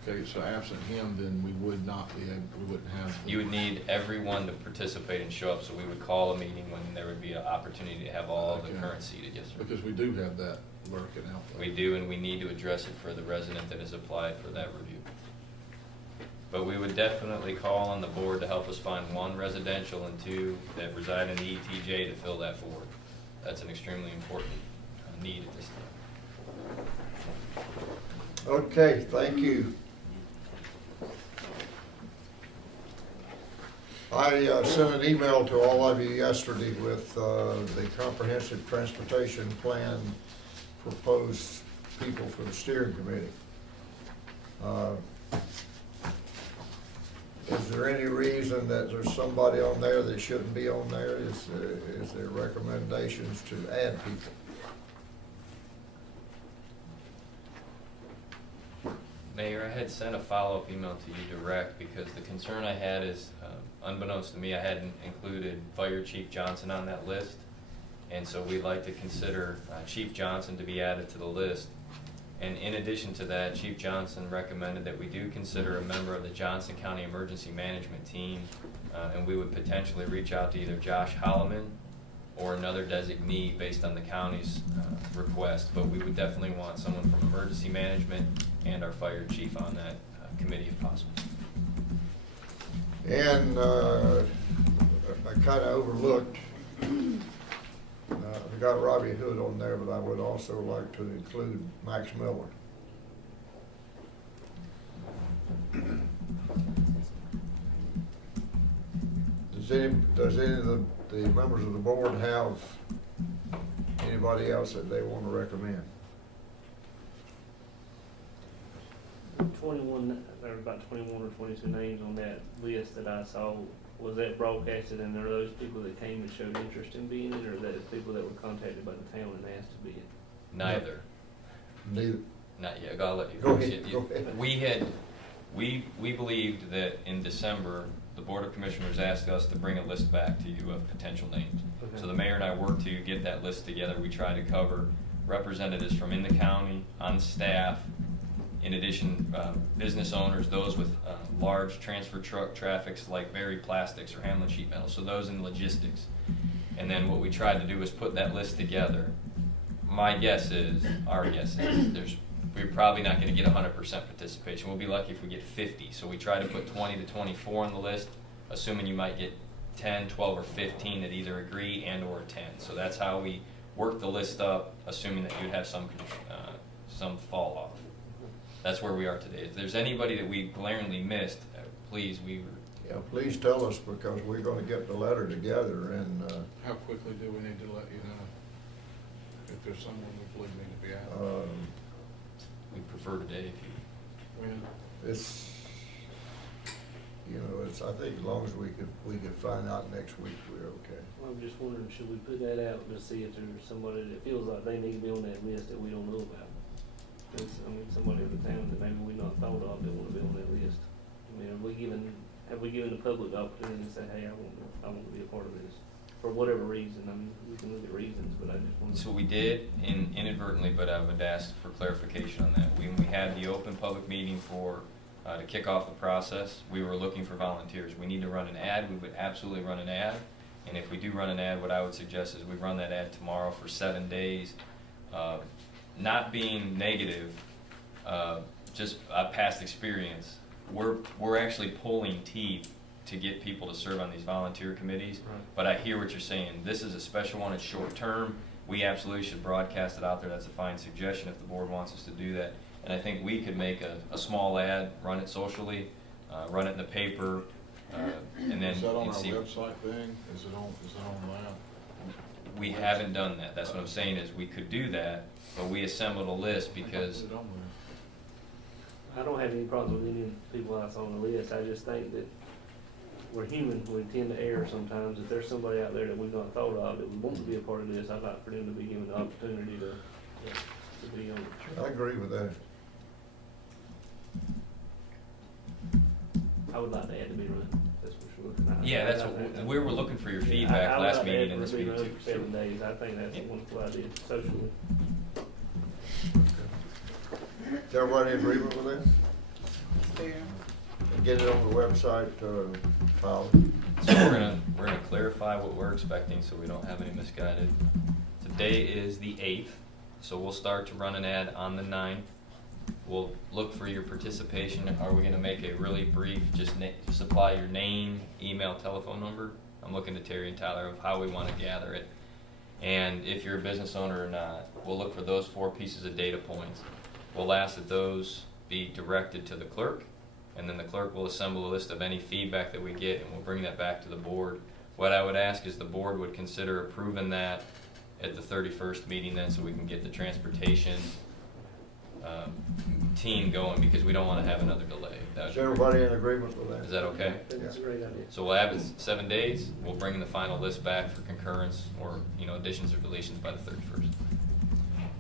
Okay, so absent him, then we would not be able, we wouldn't have. You would need everyone to participate and show up, so we would call a meeting when there would be an opportunity to have all the Okay. current seated yesterday. Because we do have that lurking out there. We do, and we need to address it for the resident that has applied for that review. But we would definitely call on the board to help us find 1 residential and 2 that reside in the ETJ to fill that board. That's an extremely important need at this time. Okay, thank you. I sent an email to all of you yesterday with the comprehensive transportation plan proposed people for the steering committee. Is there any reason that there's somebody on there that shouldn't be on there? Is there recommendations to add people? Mayor, I had sent a follow-up email to you direct because the concern I had is, unbeknownst to me, I hadn't included Fire Chief Johnson on that list. And so we'd like to consider Chief Johnson to be added to the list. And in addition to that, Chief Johnson recommended that we do consider a member of the Johnson County Emergency Management Team, and we would potentially reach out to either Josh Holloman or another designee based on the county's request. But we would definitely want someone from emergency management and our fire chief on that committee if possible. And I kind of overlooked, we got Robbie Hood on there, but I would also like to include Max Miller. Does any of the members of the board have anybody else that they want to recommend? 21, there were about 21 or 22 names on that list that I saw. Was that broadcasted, and are those people that came and showed interest in being it, or are that people that were contacted by the town and asked to be it? Neither. Neither. Not yet. I'll let you Go finish ahead, it. go ahead. We believed that in December, the Board of Commissioners asked us to bring a list back to you of potential names. Okay. So the mayor and I worked to get that list together. We tried to cover representatives from in the county, on staff, in addition, business owners, those with large transfer truck traffics like Berry Plastics or Hamlin Sheet Metal, so those in logistics. And then what we tried to do was put that list together. My guess is, our guess is, we're probably not gonna get 100% participation. We'll be lucky if we get 50. So we try to put 20 to 24 on the list, assuming you might get 10, 12, or 15 that either agree and or attend. So that's how we work the list up, assuming that you'd have some fall off. That's where we are today. If there's anybody that we glaringly missed, please, Yeah, please tell us, because we're gonna get the letter together and, How quickly do we need to let you know? if there's someone we believe need to be out. We prefer today if you. It's, you know, it's, I think as long as we could find out next week, we're okay. I'm just wondering, should we put that out to see if there's somebody that feels like they need to be on that list that we don't know about? I mean, somebody in the town that maybe we not thought of that wanna be on that list. I mean, have we given the public the opportunity to say, hey, I want to be a part of this? For whatever reason, I mean, we can look at reasons, but I just want to. So we did inadvertently, but I would ask for clarification on that. When we had the open public meeting for, to kick off the process, we were looking for volunteers. We need to run an ad, we would absolutely run an ad. And if we do run an ad, what I would suggest is we run that ad tomorrow for 7 days. Not being negative, just a past experience, we're actually pulling teeth to get people to serve on these volunteer committees. Right. But I hear what you're saying. This is a special one, it's short term. We absolutely should broadcast it out there. That's a fine suggestion if the board wants us to do that. And I think we could make a small ad, run it socially, run it in the paper, and then Is that on our see. website thing? Is it on that? We haven't done that. That's what I'm saying is we could do that, but we assembled a list because Put it on there. I don't have any problems with any of the people that's on the list. I just think that we're human. We tend to err sometimes. If there's somebody out there that we've not thought of that would want to be a part of this, I'd like for them to be given the opportunity to be on it. I agree with that. I would like the ad to be run. That's what we're looking at. yeah, that's I what think we were looking for your I feedback would last like the meeting ad and this to be meeting run too. for 7 days. I think that's a Yeah. wonderful idea socially. Is everybody in agreement with that? Fair. And get it on the website, Tyler? So we're gonna clarify what we're expecting so we don't have any misguided. Today is the 8th, so we'll start to run an ad on the 9th. We'll look for your participation. Are we gonna make a really brief, just supply your name, email, telephone number? I'm looking to Terry and Tyler of how we wanna gather it. And if you're a business owner or not, we'll look for those 4 pieces of data points. We'll ask that those be directed to the clerk, and then the clerk will assemble a list of any feedback that we get, and we'll bring that back to the board. What I would ask is the board would consider approving that at the 31st meeting then, so we can get the transportation team going, because we don't want to have another delay. Is everybody in agreement with that? Is that okay? I think it's a great idea. So we'll have it 7 days. We'll bring the final list back for concurrence or, additions or deletions by the 31st.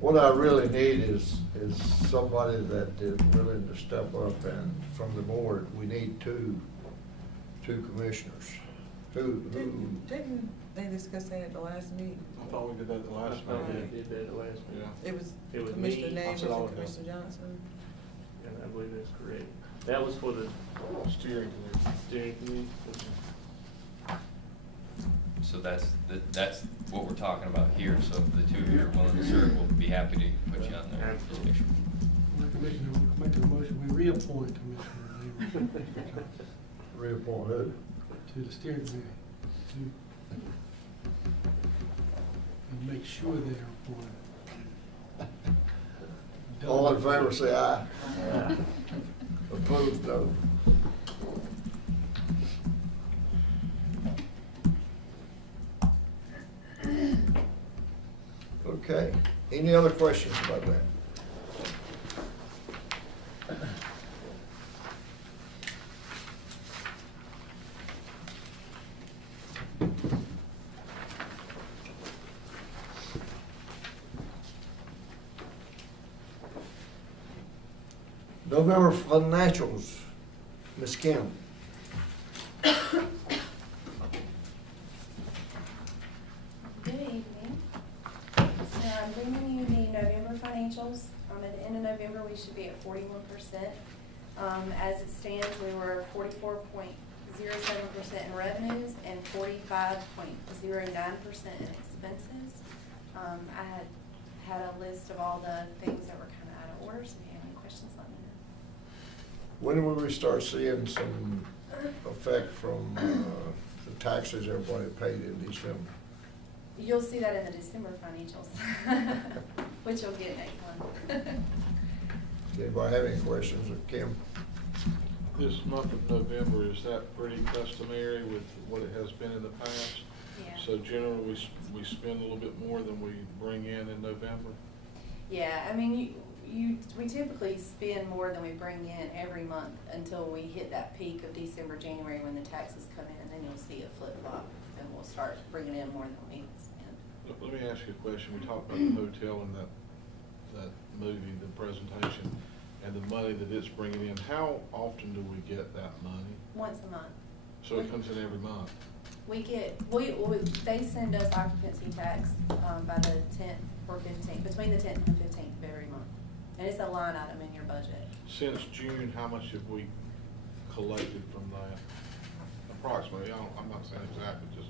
What I really need is somebody that is willing to step up, and from the board, we need two commissioners. Didn't they discuss that at the last meeting? I thought we did that the I last thought meeting. we did that the last Yeah. one. It was It was Commissioner me. Navas all and of them. Commissioner Johnson. And I believe that's correct. That was for the Steering committee. steering committee. So that's what we're talking about here. So if the 2 of you are willing to serve, we'll be happy to put you on there. Just make sure. Commissioner, make a motion, we reappoint Commissioner Navas Reappoint who? to the steering committee and make sure they're appointed. All in favor, say aye. Opposed, no. Okay, any other questions about that? November financials, Ms. Kim. Good evening. So I'm bringing you the November financials. At the end of November, we should be at 41%. As it stands, we were 44.07% in revenues and 45.09% in expenses. I had a list of all the things that were kind of out of order, so if you have any questions, let me know. When will we start seeing some effect from the taxes everybody paid in December? You'll see that in the December financials, which you'll get next month. Does anybody have any questions of Kim? This month of November, is that pretty customary with what it has been in the past? Yeah. So generally, we spend a little bit more than we bring in November? Yeah, I mean, we typically spend more than we bring in every month until we hit that peak of December, January when the taxes come in, and then you'll see a flip flop, and we'll start bringing in more than we spend. Let me ask you a question. We talked about the hotel and that movie, the presentation, and the money that it's bringing in. How often do we get that money? Once a month. So it comes in every month? They send us occupancy tax, by the 10th or 15th, between the 10th and 15th of every month. And it's a line item in your budget. Since June, how much have we collected from that? Approximately, I'm not saying exactly, just.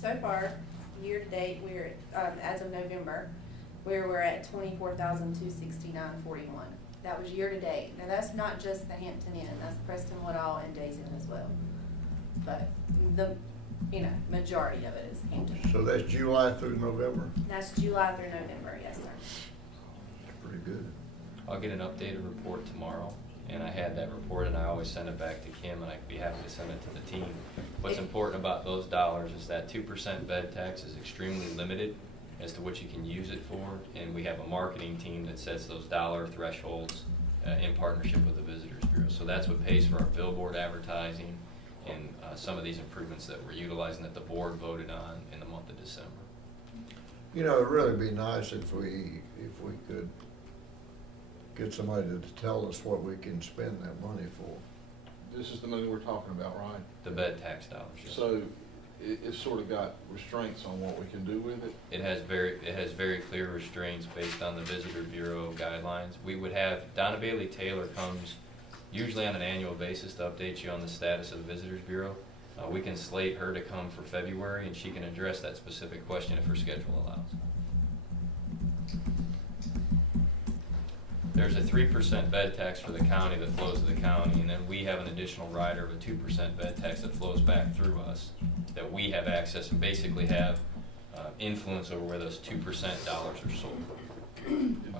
So far, year to date, we're, as of November, we're at $24,269.41. That was year to date. Now, that's not just the Hampton Inn, that's Preston Woodall and Days Inn as well. But the, majority of it is Hampton Inn. So that's July through November? That's July through November, yes, sir. That's pretty good. I'll get an updated report tomorrow, and I had that report, and I always send it back to Kim, and I'd be happy to send it to the team. What's important about those dollars is that 2% bed tax is extremely limited as to what you can use it for, and we have a marketing team that sets those dollar thresholds in partnership with the Visitors Bureau. So that's what pays for our billboard advertising and some of these improvements that we're utilizing that the board voted on in the month of December. It'd really be nice if we could get somebody to tell us what we can spend that money for. This is the money we're talking about, right? The bed tax dollars, yes. So it's sort of got restraints on what we can do with it? It has very clear restraints based on the Visitor Bureau guidelines. We would have, Donna Bailey Taylor comes usually on an annual basis to update you on the status of the Visitors Bureau. We can slate her to come for February, and she can address that specific question if her schedule allows. There's a 3% bed tax for the county that flows to the county, and then we have an additional rider of a 2% bed tax that flows back through us, that we have access and basically have influence over where those 2% dollars are sold.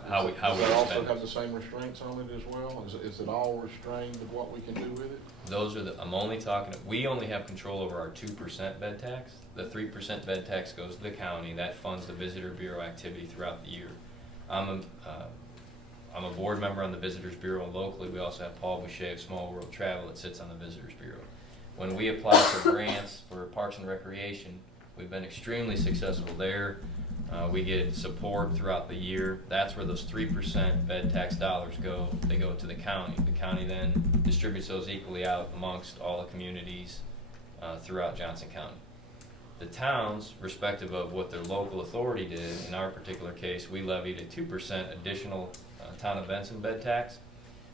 How we Does that also spend have it. the same restraints on it as well? Is it all restrained of what we can do with it? Those are I'm only talking, we only have control over our 2% bed tax. The 3% bed tax goes to the county. That funds the Visitor Bureau activity throughout the year. I'm a board member on the Visitors Bureau, and locally we also have Paul Boucher of Small World Travel that sits on the Visitors Bureau. When we apply for grants for Parks and Recreation, we've been extremely successful there. We get support throughout the year. That's where those 3% bed tax dollars go. They go to the county. The county then distributes those equally out amongst all the communities throughout Johnson County. The towns, respective of what their local authority did, in our particular case, we levied a 2% additional town of Benson bed tax.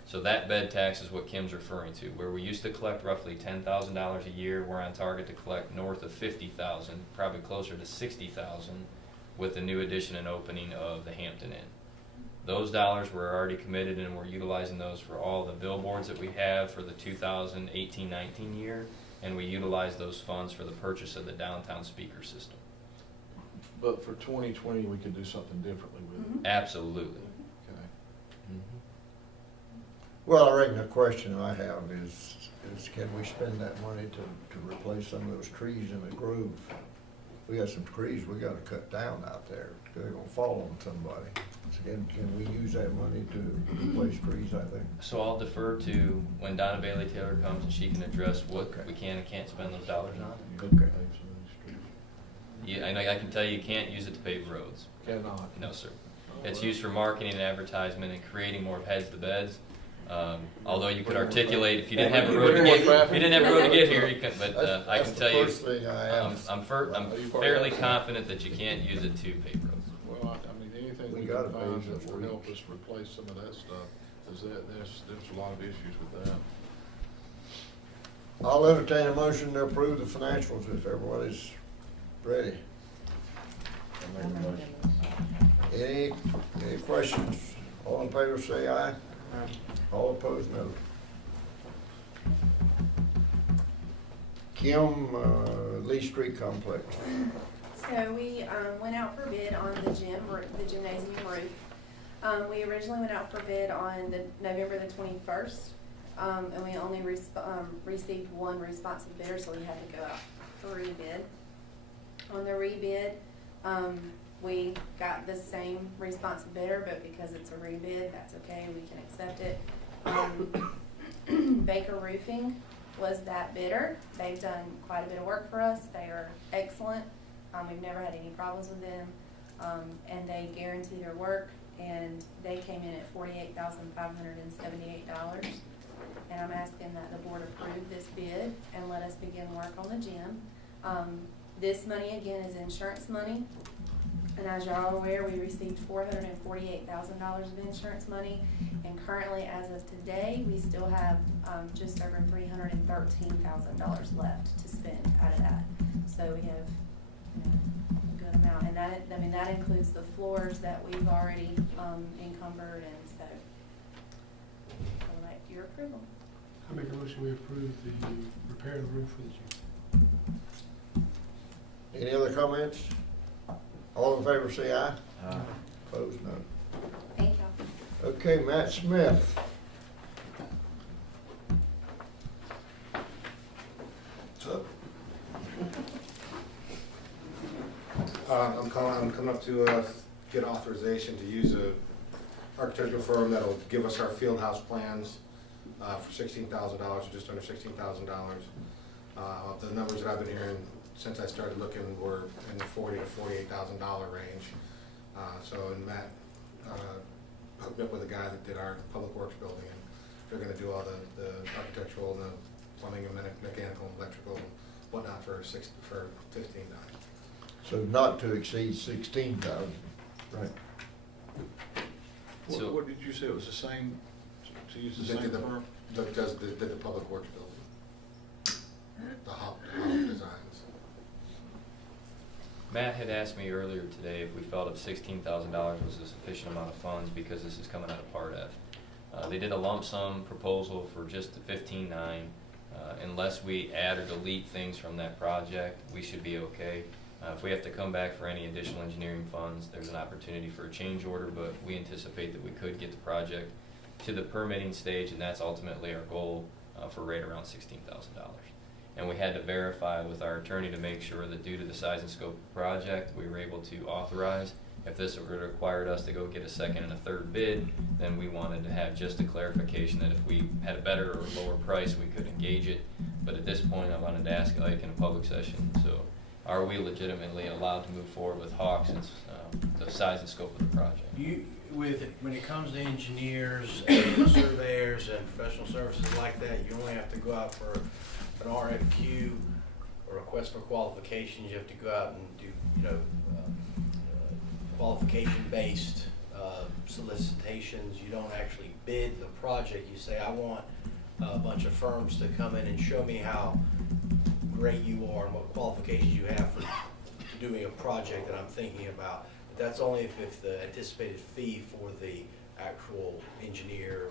So that bed tax is what Kim's referring to, where we used to collect roughly $10,000 a year. We're on target to collect north of $50,000, probably closer to $60,000 with the new addition and opening of the Hampton Inn. Those dollars were already committed, and we're utilizing those for all the billboards that we have for the 2018-19 year, and we utilize those funds for the purchase of the downtown speaker system. But for 2020, we could do something differently with it. Absolutely. Okay. Well, I reckon the question I have is can we spend that money to replace some of those trees in the grove? We got some trees we gotta cut down out there. They're gonna fall on somebody. So can we use that money to replace trees, I think? So I'll defer to when Donna Bailey Taylor comes and she can address what Okay. we can and can't spend those dollars on. Okay. Yeah, I can tell you can't use it to pave roads. Cannot. No, sir. It's used for marketing and advertisement and creating more heads to beds. Although you could articulate if you didn't have a road to get here, you could. But I can tell you, That's the first thing I asked. I'm fairly confident that you can't use it to pave roads. Well, I mean, anything We we gotta can find pay that for will it. help us replace some of that stuff, is there's a lot of issues with that. I'll entertain a motion to approve the financials if everybody's ready. Any questions? All in favor say aye. All opposed, no. Kim, Lee Street Complex. So we went out for bid on the gymnasium roof. We originally went out for bid on November the 21st, and we only received one responsive bidder, so we had to go out for rebid. On the rebid, we got the same responsive bidder, but because it's a rebid, that's okay, we can accept it. Baker Roofing was that bidder. They've done quite a bit of work for us. They are excellent. We've never had any problems with them. And they guarantee their work, and they came in at $48,578. And I'm asking that the board approve this bid and let us begin work on the gym. This money, again, is insurance money. And as y'all are aware, we received $448,000 of insurance money. And currently, as of today, we still have just over $313,000 left to spend out of that. So we have, you know, a good amount. And that, I mean, that includes the floors that we've already encumbered, and so I would like your approval. I make a motion we approve the repair of the roof for the gym. Any other comments? All in favor say aye. Aye. Opposed, none. Thank y'all. Okay, Matt Smith. I'm coming up to get authorization to use a architectural firm that'll give us our field house plans for $16,000, or just under $16,000. The numbers that I've been hearing since I started looking were in the $40,000 to $48,000 range. And Matt hooked me up with a guy that did our public works building, and they're going to do all the architectural and the plumbing and mechanical and electrical and whatnot for $15,000. So not to exceed 16,000, right? So- What did you say, it was the same, to use the They same did the- firm? That does the public works building, the hop designs. Matt had asked me earlier today if we felt if $16,000 was a sufficient amount of funds because this is coming out of PARTF. They did a lump sum proposal for just the $15,900. Unless we add or delete things from that project, we should be okay. If we have to come back for any additional engineering funds, there's an opportunity for a change order, but we anticipate that we could get the project to the permitting stage, and that's ultimately our goal for right around $16,000. And we had to verify with our attorney to make sure that due to the size and scope of the project, we were able to authorize. If this would have required us to go get a second and a third bid, then we wanted to have just a clarification that if we had a better or lower price, we could engage it. But at this point, I wanted to ask Ike in a public session, so are we legitimately allowed to move forward with Hawks since the size and scope of the project? When it comes to engineers and surveyors and professional services like that, you only have to go out for an RFQ, a request for qualifications. You have to go out and do, qualification-based solicitations. You don't actually bid the project. You say, I want a bunch of firms to come in and show me how great you are and what qualifications you have for doing a project that I'm thinking about. But that's only if the anticipated fee for the actual engineer,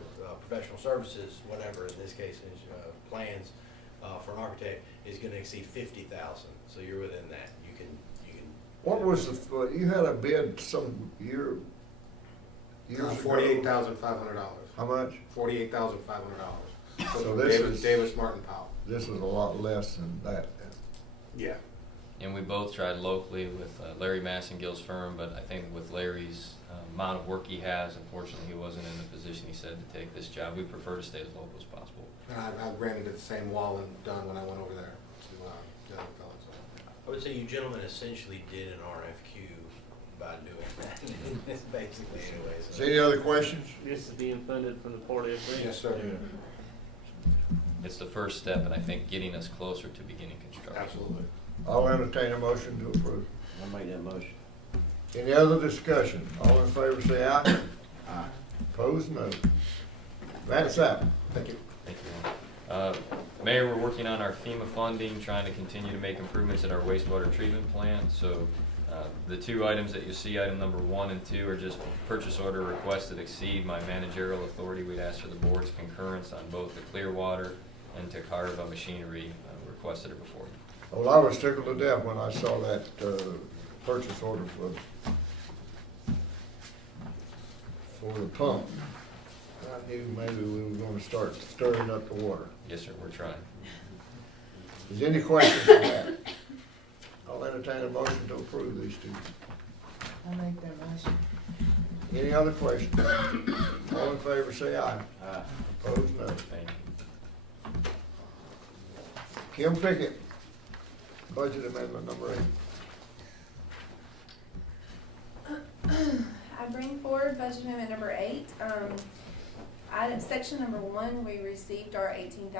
professional services, whatever, in this case, plans for an architect, is going to exceed $50,000. So you're within that. You can. What was you had a bid some years ago? $48,500. How much? $48,500. So this is- Davis Martin Powell. This is a lot less than that. Yeah. And we both tried locally with Larry Massengill's firm, but I think with Larry's amount of work he has, unfortunately, he wasn't in the position, he said, to take this job. We prefer to stay as local as possible. And I ran into the same wall and done when I went over there to the other fellows. I would say you gentlemen essentially did an RFQ by doing that. It's basically, anyways. So any other questions? This is being funded from the PARTF grant. Yes, sir. It's the first step, and I think getting us closer to beginning construction. Absolutely. I'll entertain a motion to approve. I'll make that motion. Any other discussion? All in favor say aye. Aye. Opposed, no. That's that. Thank you. Thank you. Mayor, we're working on our FEMA funding, trying to continue to make improvements at our wastewater treatment plant. So the two items that you see, item number 1 and 2, are just purchase order requests that exceed my managerial authority. We'd ask for the board's concurrence on both the Clearwater and Tacarva machinery requests that are before you. Well, I was tickled to death when I saw that purchase order for the pump. I knew maybe we were gonna start stirring up the water. Yes, sir, we're trying. Is there any questions on that? I'll entertain a motion to approve these two. I make that motion. Any other questions? All in favor, say aye. Aye. Opposed, no. Thank you. Kim Pickett, budget amendment number 8. I bring forward budget amendment number 8. Item, section number 1, we received our $18,000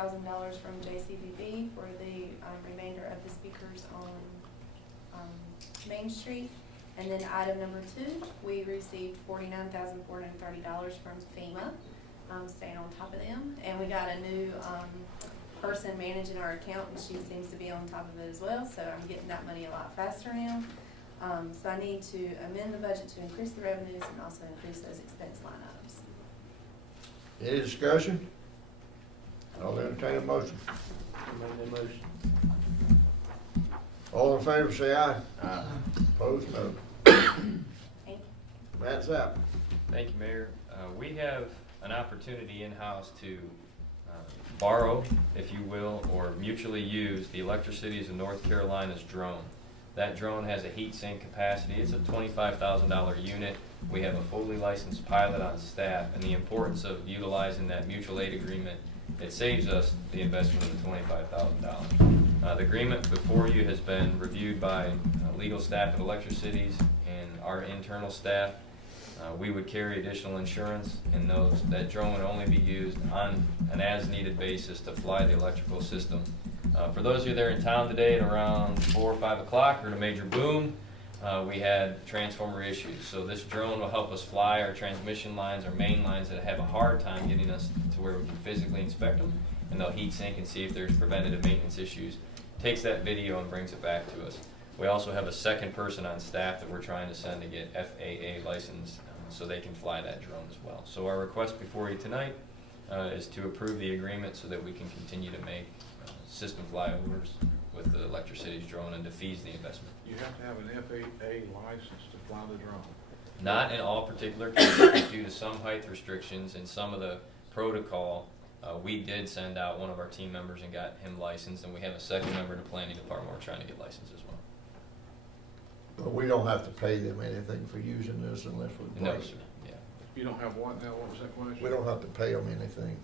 from JCBB for the remainder of the speakers on Main Street. And then item number 2, we received $49,430 from FEMA, staying on top of them. And we got a new person managing our account, and she seems to be on top of it as well, so I'm getting that money a lot faster now. So I need to amend the budget to increase the revenues and also increase those expense line items. Any discussion? I'll entertain a motion. I make that motion. All in favor, say aye. Aye. Opposed, no. Thank you. Matt Zapp. Thank you, Mayor. We have an opportunity in-house to borrow, if you will, or mutually use the ElectriCities of North Carolina's drone. That drone has a heat sink capacity. It's a $25,000 unit. We have a fully licensed pilot on staff, and the importance of utilizing that mutual aid agreement, it saves us the investment of the $25,000. The agreement before you has been reviewed by legal staff at ElectriCities and our internal staff. We would carry additional insurance, and that drone would only be used on an as-needed basis to fly the electrical system. For those of you there in town today at around 4 or 5 o'clock, heard a major boom. We had transformer issues. So this drone will help us fly our transmission lines, our main lines that have a hard time getting us to where we can physically inspect them, and they'll heat sink and see if there's preventative maintenance issues. Takes that video and brings it back to us. We also have a second person on staff that we're trying to send to get FAA licensed so they can fly that drone as well. So our request before you tonight is to approve the agreement so that we can continue to make system flyovers with the ElectriCities drone and defease the investment. You have to have an FAA license to fly the drone. Not in all particular cases, due to some height restrictions and some of the protocol. We did send out one of our team members and got him licensed, and we have a second member in the planning department we're trying to get licensed as well. But we don't have to pay them anything for using this unless we No, break sir. it. Yeah. You don't have what now? What was that question? We don't have to pay them anything.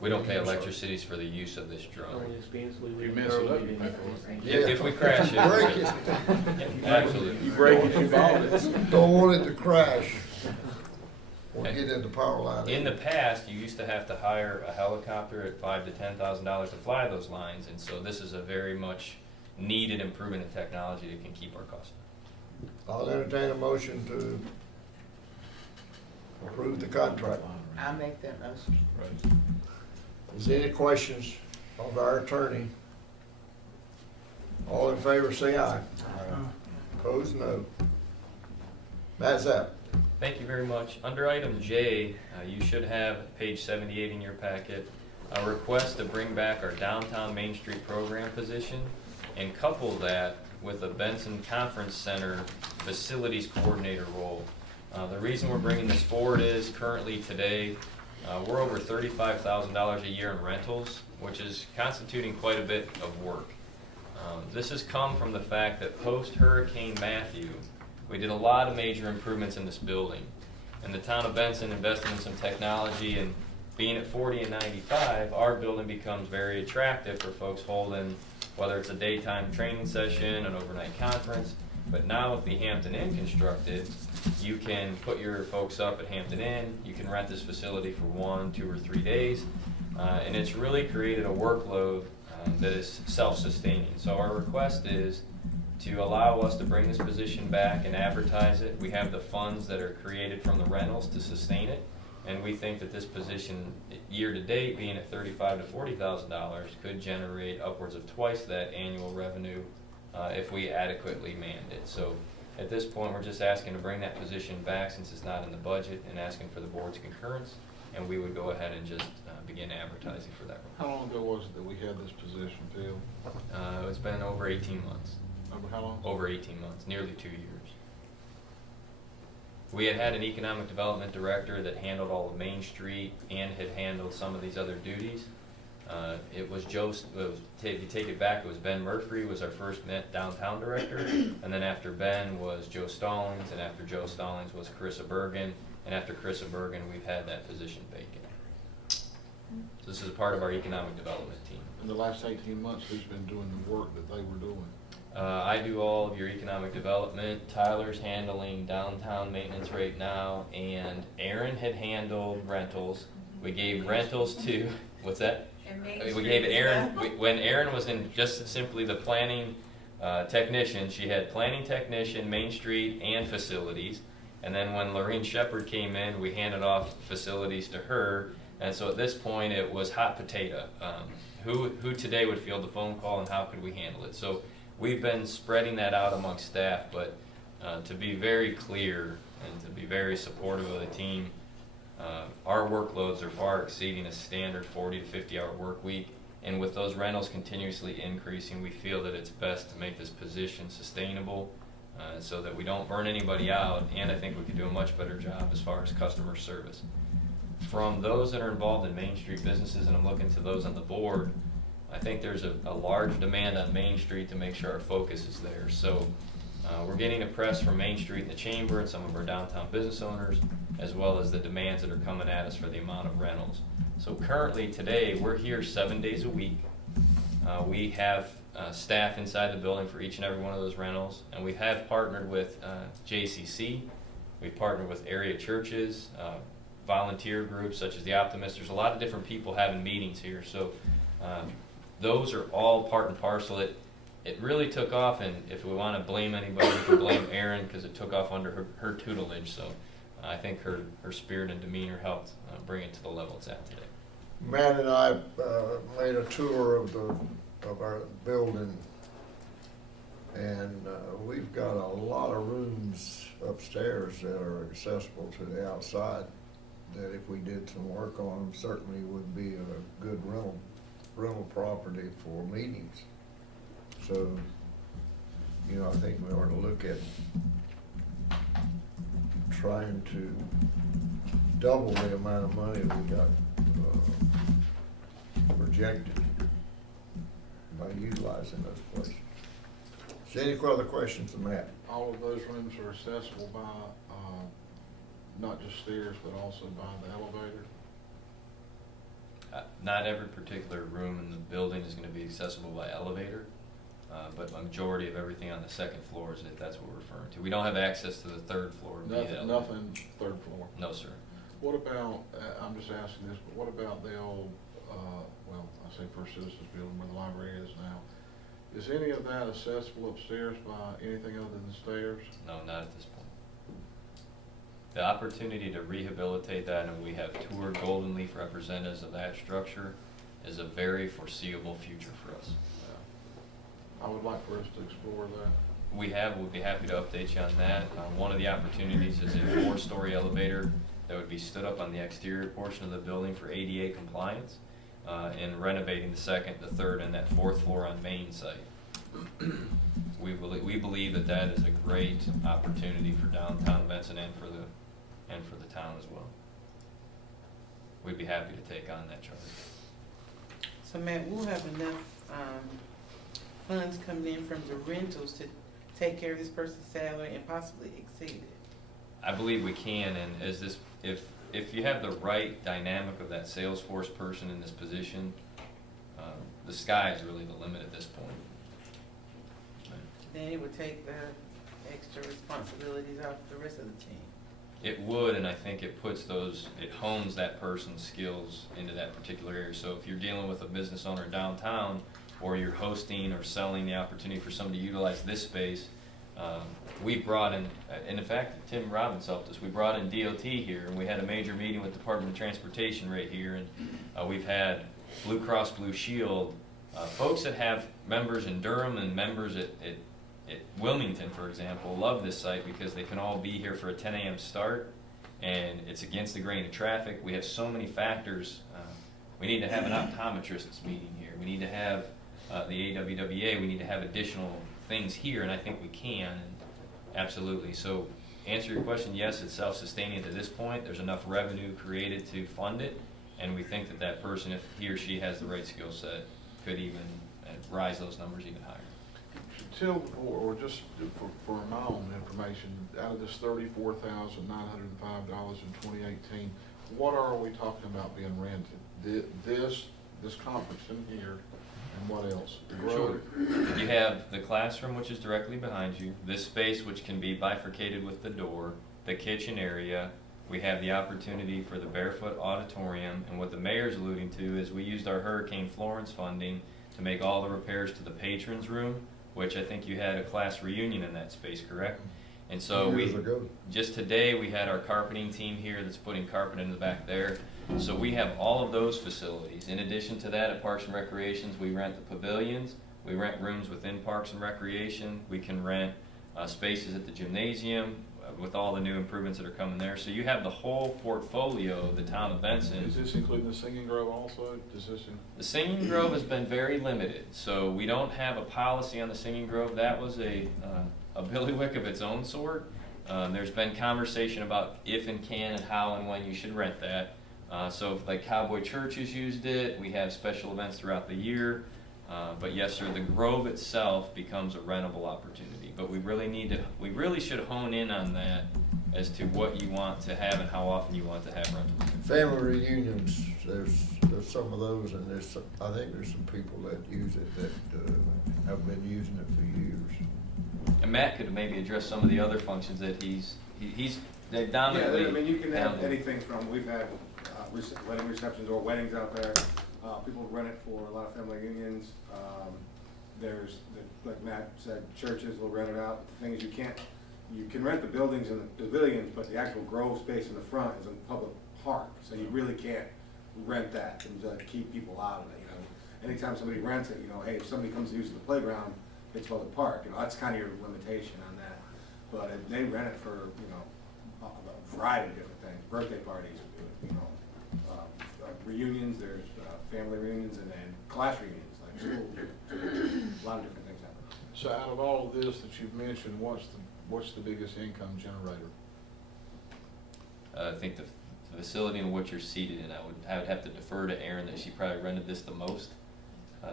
We don't pay ElectriCities for the use of this drone. Only expense we would. You mess it up, you pay for it. Yeah. If we crash it. Break it. Yeah, absolutely. You break it, you bought it. Don't want it to crash or get into power line. In the past, you used to have to hire a helicopter at $5,000 to $10,000 to fly those lines, and so this is a very much needed improvement in technology that can keep our costs down. I'll entertain a motion to approve the contract. I make that motion. Is there any questions of our attorney? All in favor, say aye. Opposed, no. Matt Zapp. Thank you very much. Under item J, you should have page 78 in your packet, a request to bring back our downtown Main Street program position and couple that with a Benson Conference Center facilities coordinator role. The reason we're bringing this forward is currently today, we're over $35,000 a year in rentals, which is constituting quite a bit of work. This has come from the fact that post-Hurricane Matthew, we did a lot of major improvements in this building. And the town of Benson invested in some technology, and being at 40 and 95, our building becomes very attractive for folks holding, whether it's a daytime training session, an overnight conference. But now with the Hampton Inn constructed, you can put your folks up at Hampton Inn, you can rent this facility for 1, 2, or 3 days, and it's really created a workload that is self-sustaining. So our request is to allow us to bring this position back and advertise it. We have the funds that are created from the rentals to sustain it, and we think that this position, year to date, being at $35,000 to $40,000, could generate upwards of twice that annual revenue if we adequately manned it. So at this point, we're just asking to bring that position back since it's not in the budget, and asking for the board's concurrence, and we would go ahead and just begin advertising for that. How long ago was it that we had this position filled? It's been over 18 months. Over how long? Over 18 months, nearly 2 years. We had an economic development director that handled all of Main Street and had handled some of these other duties. It was if you take it back, it was Ben Murphy was our first downtown director, and then after Ben was Joe Stallings, and after Joe Stallings was Carissa Bergen, and after Carissa Bergen, we've had that position vacant. So this is a part of our economic development team. In the last 18 months, who's been doing the work that they were doing? I do all of your economic development. Tyler's handling downtown maintenance right now, and Aaron had handled rentals. We gave rentals to, what's that? And Main We Street gave as Aaron, well? when Aaron was in just simply the planning technician, she had planning technician, Main Street, and facilities. And then when Lorraine Shepherd came in, we handed off facilities to her. And so at this point, it was hot potato. Who today would field the phone call, and how could we handle it? So we've been spreading that out amongst staff, but to be very clear and to be very supportive of the team, our workloads are far exceeding a standard 40 to 50 hour work week. And with those rentals continuously increasing, we feel that it's best to make this position sustainable so that we don't burn anybody out. And I think we can do a much better job as far as customer service. From those that are involved in Main Street businesses, and I'm looking to those on the board, I think there's a large demand on Main Street to make sure our focus is there. So we're getting a press from Main Street and the Chamber and some of our downtown business owners, as well as the demands that are coming at us for the amount of rentals. So currently today, we're here 7 days a week. We have staff inside the building for each and every one of those rentals, and we have partnered with JCC. We've partnered with area churches, volunteer groups such as the Optimists. There's a lot of different people having meetings here. So those are all part and parcel. It really took off, and if we want to blame anybody, we can blame Erin because it took off under her tutelage. So I think her spirit and demeanor helped bring it to the level it's at today. Matt and I made a tour of our building, and we've got a lot of rooms upstairs that are accessible to the outside, that if we did some work on them, certainly would be a good rental property for meetings. So, I think we ought to look at trying to double the amount of money we got projected by utilizing those places. Is there any further questions from Matt? All of those rooms are accessible by, not just stairs, but also by the elevator? Not every particular room in the building is going to be accessible by elevator, but a majority of everything on the second floor is if that's what we're referring to. We don't have access to the third floor via elevator. Nothing third floor? No, sir. What about, I'm just asking this, but what about the old, I say First Citizens building where the library is now? Is any of that accessible upstairs by anything other than stairs? No, not at this point. The opportunity to rehabilitate that, and we have toured Golden Leaf representatives of that structure, is a very foreseeable future for us. I would like for us to explore that. We'll be happy to update you on that. One of the opportunities is a 4-story elevator that would be stood up on the exterior portion of the building for ADA compliance, and renovating the second, the third, and that 4th floor on Main site. We believe that is a great opportunity for downtown Benson and for the town as well. We'd be happy to take on that charge. So Matt, we'll have enough funds coming in from the rentals to take care of this person's salary and possibly exceed it. I believe we can, and if you have the right dynamic of that Salesforce person in this position, the sky is really the limit at this point. Then it would take the extra responsibilities off the rest of the team. It would, and I think it hones that person's skills into that particular area. So if you're dealing with a business owner downtown, or you're hosting or selling the opportunity for somebody to utilize this space, we brought in, and in fact, Tim Robbins helped us. We brought in DOT here, and we had a major meeting with Department of Transportation right here, and we've had Blue Cross Blue Shield, folks that have members in Durham and members at Wilmington, for example, love this site because they can all be here for a 10 a.m. start, and it's against the grain of traffic. We have so many factors. We need to have an optometrist's meeting here. We need to have the AWWA. We need to have additional things here, and I think we can. And absolutely. So, answer your question, yes, it's self-sustaining to this point. There's enough revenue created to fund it, And we think that that person, if he or she has the right skill set, could even rise those numbers even higher. Tell, or just for my own information, out of this $34,905 in 2018, what are we talking about being rented? This conference in here, and what else? The road. You have the classroom, which is directly behind you, this space which can be bifurcated with the door, the kitchen area. We have the opportunity for the barefoot auditorium, and what the mayor's alluding to is we used our Hurricane Florence funding to make all the repairs to the patrons room, which I think you had a class reunion in that space, correct? And so Years ago. just today we had our carpeting team here that's putting carpet in the back there. So we have all of those facilities. In addition to that, at Parks and Recreations, we rent the pavilions, we rent rooms within Parks and Recreation, we can rent spaces at the gymnasium with all the new improvements that are coming there. So you have the whole portfolio of the town of Benson. Is this including the Singing Grove also? Does this The Singing Grove has been very limited, so we don't have a policy on the Singing Grove. That was a bailiwick of its own sort. There's been conversation about if and can and how and when you should rent that. So if like Cowboy Churches used it, we have special events throughout the year. But yes, sir, the Grove itself becomes a rentable opportunity. But we really should hone in on that as to what you want to have and how often you want to have rentals. Family reunions, there's some of those, and I think there's some people that use it that have been using it for years. And Matt could maybe address some of the other functions that they've dominantly. Yeah, I mean, you can have handled. anything from, we've had wedding receptions or weddings out there. People rent it for a lot of family reunions. Like Matt said, churches will rent it out. The thing is, you can rent the buildings and the pavilions, but the actual grove space in the front is a public park, so you really can't rent that and keep people out of it, you know. Anytime somebody rents it, you know, hey, if somebody comes to use the playground, it's public park, you know, that's kind of your limitation on that. But if they rent it for, you know, a variety of different things, birthday parties, you know, reunions, there's family reunions, and then class reunions, like school, a lot of different things happen. So out of all of this that you've mentioned, what's the biggest income generator? I think the facility in which you're seated in, I would have to defer to Erin that she probably rented this the most.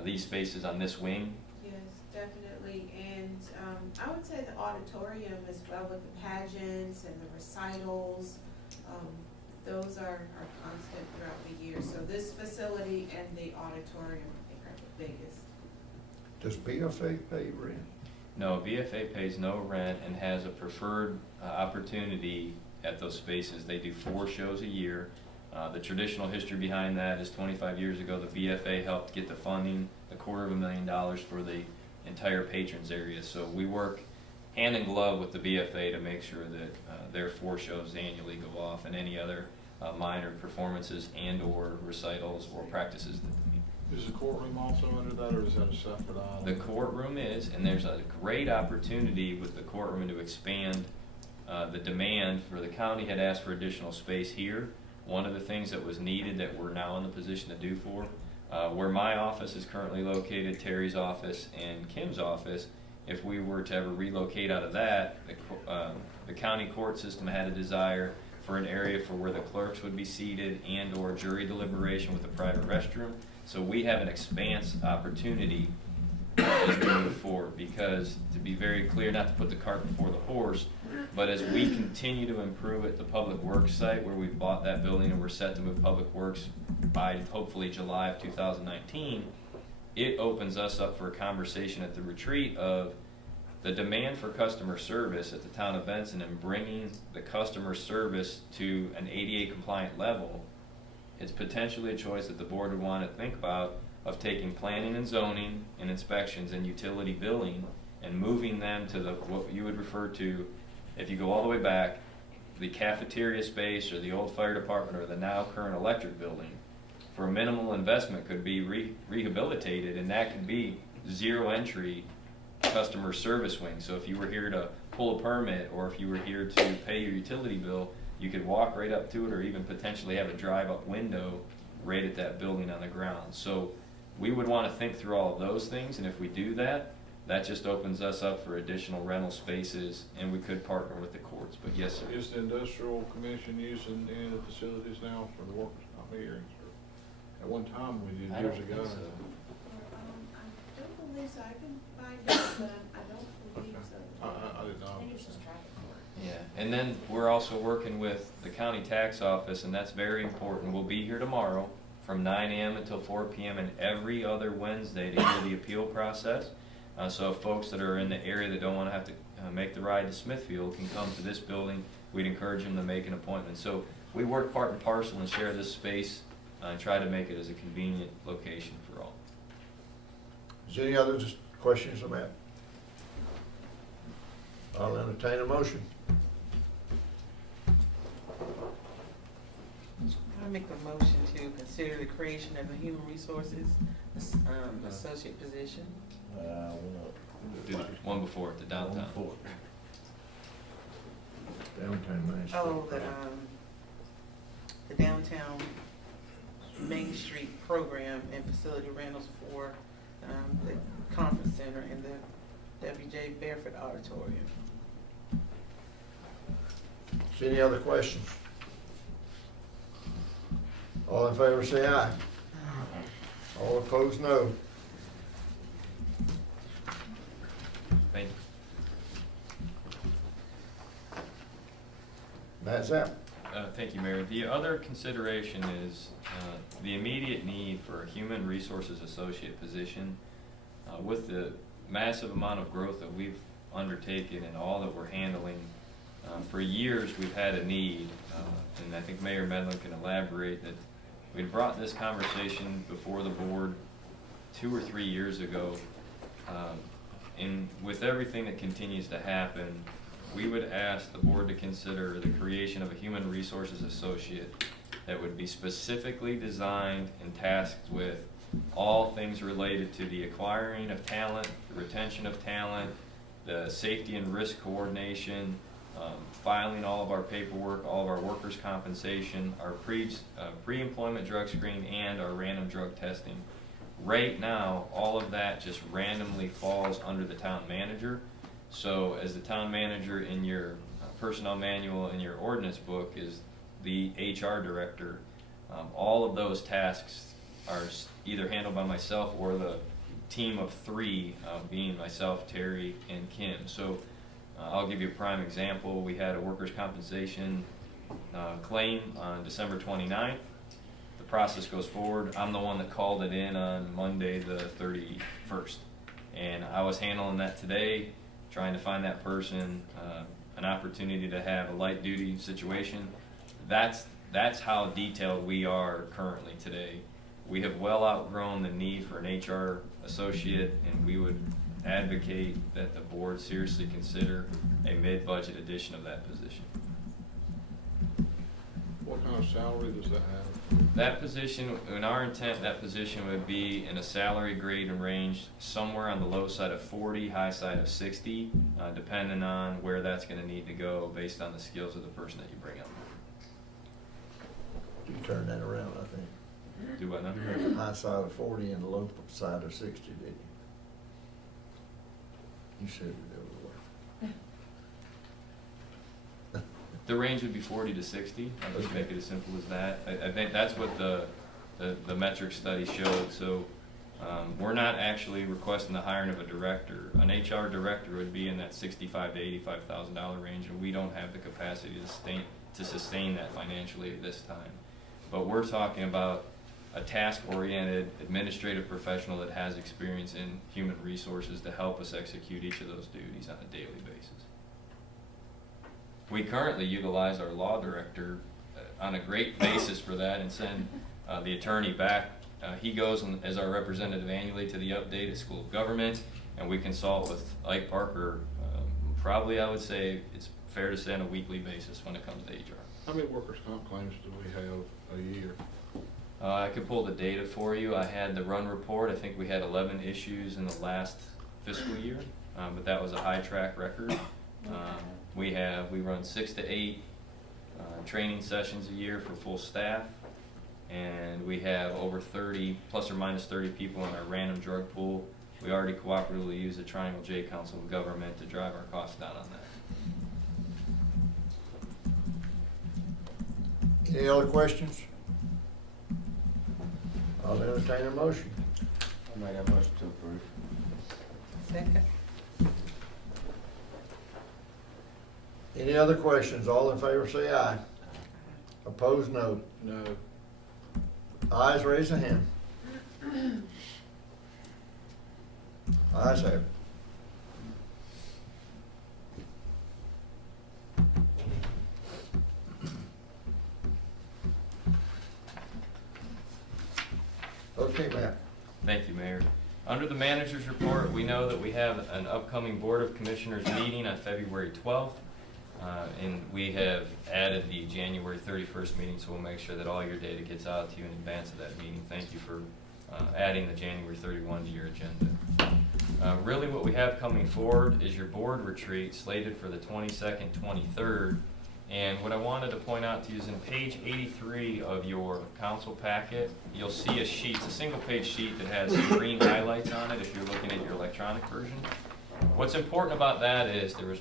These spaces on this wing. Yes, definitely, and I would say the auditorium as well, with the pageants and the recitals. Those are constant throughout the year, so this facility and the auditorium, I think, are the biggest. Does BFA pay rent? No, BFA pays no rent and has a preferred opportunity at those spaces. They do 4 shows a year. The traditional history behind that is 25 years ago, the BFA helped get the funding, $250,000 for the entire patrons area. So we work hand in glove with the BFA to make sure that their 4 shows annually go off, and any other minor performances and or recitals or practices that they need. Is the courtroom also under that, or is that a separate item? The courtroom is, and there's a great opportunity with the courtroom to expand the demand. For the county had asked for additional space here. One of the things that was needed that we're now in the position to do for, where my office is currently located, Terry's office and Kim's office, if we were to ever relocate out of that, the county court system had a desire for an area for where the clerks would be seated and or jury deliberation with a private restroom. So we have an expanse opportunity as we move forward, because to be very clear, not to put the cart before the horse, but as we continue to improve at the Public Works site where we bought that building and we're set to move Public Works by hopefully July of 2019, it opens us up for a conversation at the retreat of the demand for customer service at the town of Benson and bringing the customer service to an ADA compliant level. It's potentially a choice that the board would want to think about, of taking planning and zoning and inspections and utility billing and moving them to what you would refer to, if you go all the way back, the cafeteria space or the old fire department or the now current electric building, for a minimal investment could be rehabilitated, and that could be zero entry customer service wing. So if you were here to pull a permit or if you were here to pay your utility bill, you could walk right up to it, or even potentially have a drive-up window right at that building on the ground. So we would want to think through all of those things, and if we do that, that just opens us up for additional rental spaces, and we could partner with the courts. But yes, sir. Is the industrial commission using any of the facilities now for the workers' comp hearings? At one time, we did I years don't ago. think so. I don't believe so, I can find out, but I don't believe so. I did not. I think it's just traffic court. Yeah, and then we're also working with the county tax office, and that's very important. We'll be here tomorrow from 9 a.m. until 4 p.m. and every other Wednesday to hear the appeal process. So if folks that are in the area that don't want to have to make the ride to Smithfield can come to this building, we'd encourage them to make an appointment. So we work part and parcel and share this space and try to make it as a convenient location for all. Is there any other questions on that? I'll entertain a motion. I make a motion to consider the creation of a human resources, associate position. Do the one before it, the downtown. Downtown Main Oh, Street. the downtown Main Street program and facility rentals for, the conference center and the W.J. Barefoot Auditorium. Is there any other questions? All in favor say aye. All opposed, no. Thank you. That's that. Thank you, Mayor. The other consideration is the immediate need for a human resources associate position. With the massive amount of growth that we've undertaken and all that we're handling, for years we've had a need, and I think Mayor Medlin can elaborate that we brought this conversation before the board 2 or 3 years ago, and with everything that continues to happen, we would ask the board to consider the creation of a human resources associate that would be specifically designed and tasked with all things related to the acquiring of talent, the retention of talent, the safety and risk coordination, filing all of our paperwork, all of our workers' compensation, our pre-employment drug screen, and our random drug testing. Right now, all of that just randomly falls under the town manager. So as the town manager in your personnel manual in your ordinance book is the HR director, all of those tasks are either handled by myself or the team of 3, being myself, Terry, and Kim. So I'll give you a prime example. We had a workers' compensation claim on December 29th. The process goes forward. I'm the one that called it in on Monday the 31st. And I was handling that today, trying to find that person an opportunity to have a light duty situation. That's how detailed we are currently today. We have well outgrown the need for an HR associate, and we would advocate that the board seriously consider a mid-budget addition of that position. What kind of salary does that have? That position, in our intent, that position would be in a salary grade and range somewhere on the low side of 40, high side of 60, depending on where that's going to need to go based on the skills of the person that you bring up. You turned that around, I think. Do what now? The high side of 40 and the low side of 60, didn't you? You said it the other way. The range would be 40 to 60. I'll just make it as simple as that. I think that's what the metric study showed. So we're not actually requesting the hiring of a director. An HR director would be in that $65,000 to $85,000 range, and we don't have the capacity to sustain that financially at this time. But we're talking about a task-oriented administrative professional that has experience in human resources to help us execute each of those duties on a daily basis. We currently utilize our law director on a great basis for that and send the attorney back. He goes as our representative annually to the updated School of Government, and we consult with Ike Parker. Probably, I would say, it's fair to say on a weekly basis when it comes to HR. How many workers' comp claims do we have a year? I could pull the data for you. I had the run report. I think we had 11 issues in the last fiscal year, but that was a high track record. We run 6 to 8 training sessions a year for full staff, and we have over 30, plus or minus 30 people in our random drug pool. We already cooperatively use the Triangle J Council of Government to drive our costs down on that. Any other questions? I'll entertain a motion. I make that motion to approve. Second. Any other questions? All in favor say aye. Opposed, no. No. Ayes, raise a hand. Ayes have it. Okay, Matt. Thank you, Mayor. Under the manager's report, we know that we have an upcoming Board of Commissioners meeting on February 12th. And we have added the January 31st meeting, so we'll make sure that all your data gets out to you in advance of that meeting. Thank you for adding the January 31 to your agenda. Really what we have coming forward is your board retreat slated for the 22nd, 23rd. And what I wanted to point out to you is in page 83 of your council packet, you'll see a sheet, it's a single page sheet that has some green highlights on it if you're looking at your electronic version. What's important about that is there was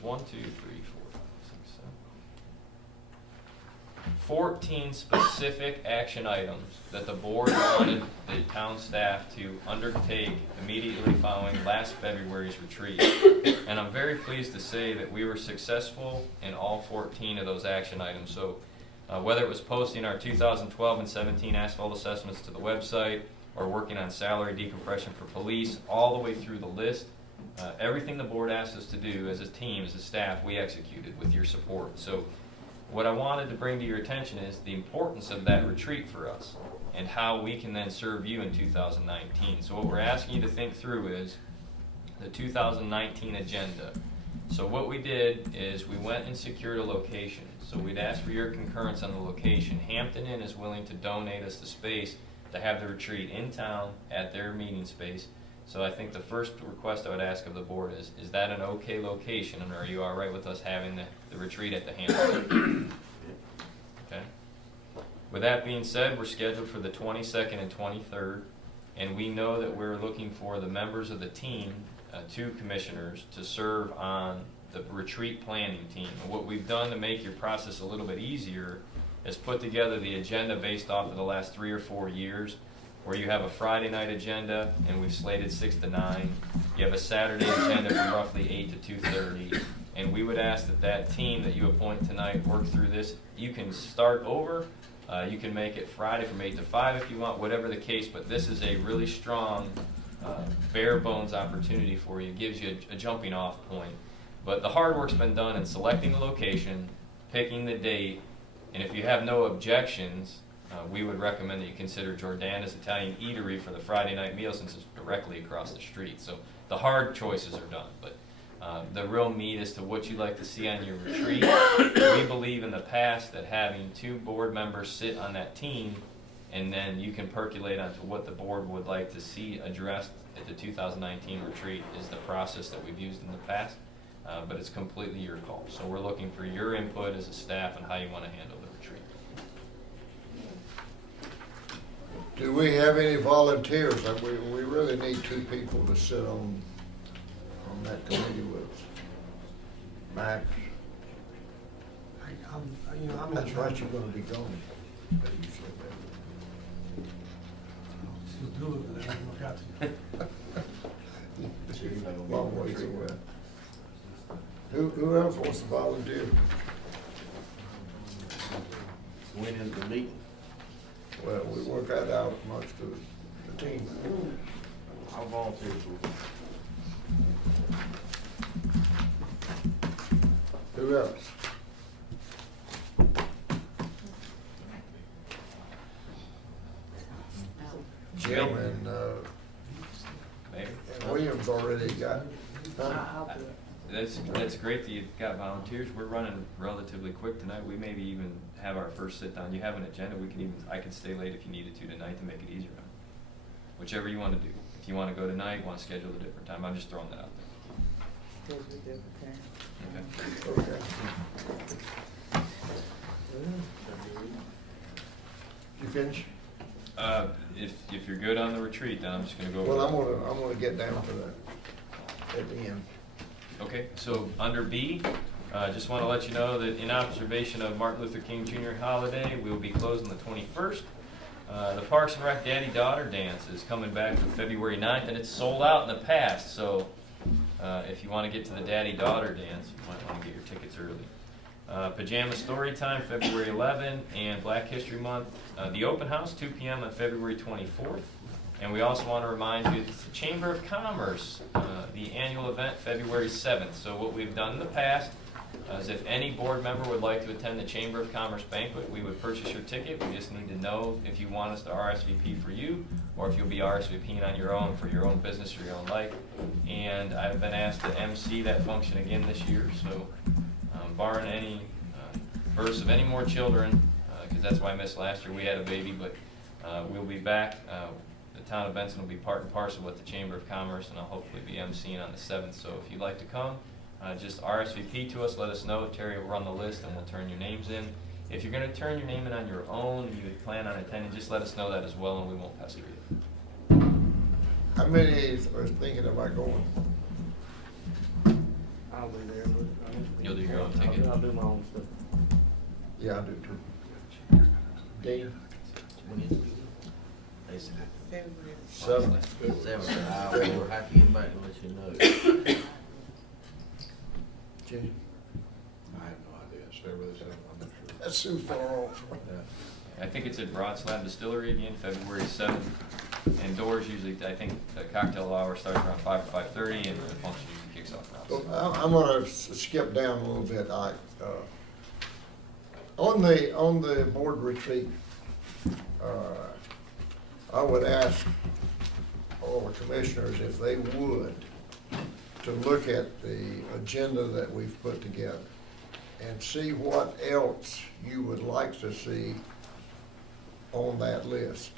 14 specific action items that the board wanted the town staff to undertake immediately following last February's retreat. And I'm very pleased to say that we were successful in all 14 of those action items. So whether it was posting our 2012 and 17 asphalt assessments to the website, or working on salary decompression for police, all the way through the list, everything the board asked us to do as a team, as a staff, we executed with your support. So what I wanted to bring to your attention is the importance of that retreat for us and how we can then serve you in 2019. So what we're asking you to think through is the 2019 agenda. So what we did is we went and secured a location. So we'd ask for your concurrence on the location. Hampton Inn is willing to donate us the space to have the retreat in town at their meeting space. So I think the first request I would ask of the board is that an okay location, and are you all right with us having the retreat at the Hampton? Okay. With that being said, we're scheduled for the 22nd and 23rd, and we know that we're looking for the members of the team, 2 commissioners, to serve on the retreat planning team. And what we've done to make your process a little bit easier is put together the agenda based off of the last 3 or 4 years, where you have a Friday night agenda, and we've slated 6 to 9. You have a Saturday agenda from roughly 8 to 2:30. And we would ask that that team that you appoint tonight work through this. You can start over. You can make it Friday from 8 to 5 if you want, whatever the case. But this is a really strong, bare bones opportunity for you. It gives you a jumping off point. But the hard work's been done in selecting the location, picking the date, and if you have no objections, we would recommend that you consider Jordana's Italian Eatery for the Friday night meal, since it's directly across the street. So the hard choices are done, but the real meat as to what you'd like to see on your retreat. We believe in the past that having 2 board members sit on that team, and then you can percolate onto what the board would like to see addressed at the 2019 retreat, is the process that we've used in the past, but it's completely your call. So we're looking for your input as a staff and how you want to handle the retreat. Do we have any volunteers? We really need 2 people to sit on that committee with us. Max, I'm that's right, you're gonna be gone. You said Still do it, but I don't got to. Long ways away. Who else wants to volunteer? When is the meeting? Well, we work that out amongst the team. I'll volunteer for it. Who else? Jim and Mayor? Williams already got. That's great that you've got volunteers. We're running relatively quick tonight. We maybe even have our first sit down. You have an agenda. I can stay late if you needed to tonight to make it easier. Whichever you want to do. If you want to go tonight, want to schedule a different time, I'm just throwing that out there. Okay. Okay. You finish? If you're good on the retreat, then I'm just going to go over. Well, I'm gonna get down to that at the end. Okay, so under B, just want to let you know that in observation of Martin Luther King Jr. holiday, we will be closed on the 21st. The Parks and Rec Daddy-Daughter Dance is coming back for February 9th, and it's sold out in the past, so if you want to get to the Daddy-Daughter Dance, you might want to get your tickets early. Pajama Story Time, February 11th, and Black History Month. The Open House, 2 p.m. on February 24th. And we also want to remind you, it's the Chamber of Commerce, the annual event, February 7th. So what we've done in the past is if any board member would like to attend the Chamber of Commerce banquet, we would purchase your ticket. We just need to know if you want us to RSVP for you, or if you'll be RSVPing on your own for your own business or your own life. And I've been asked to MC that function again this year, so barring any births of any more children, because that's why I missed last year, we had a baby, but we'll be back. The town of Benson will be part and parcel with the Chamber of Commerce, and I'll hopefully be emceeing on the 7th. So if you'd like to come, just RSVP to us, let us know. Terry will run the list and we'll turn your names in. If you're going to turn your name in on your own and you would plan on attending, just let us know that as well and we won't pester you. How many are thinking about going? I'll be there, but. You'll do your own ticket? I'll do my own stuff. Yeah, I do too. Dave? February. 7th. 7th, I'll have to get back and let you know. Jay? I have no idea, it's February the 7th, I'm not sure. That's too far off. I think it's at Broad Slab Distillery again, February 7th. And doors usually, I think the cocktail hour starts around 5 or 5:30 and the function usually kicks off around 7. Well, I'm gonna skip down a little bit. On the board retreat, I would ask all the commissioners if they would to look at the agenda that we've put together and see what else you would like to see on that list.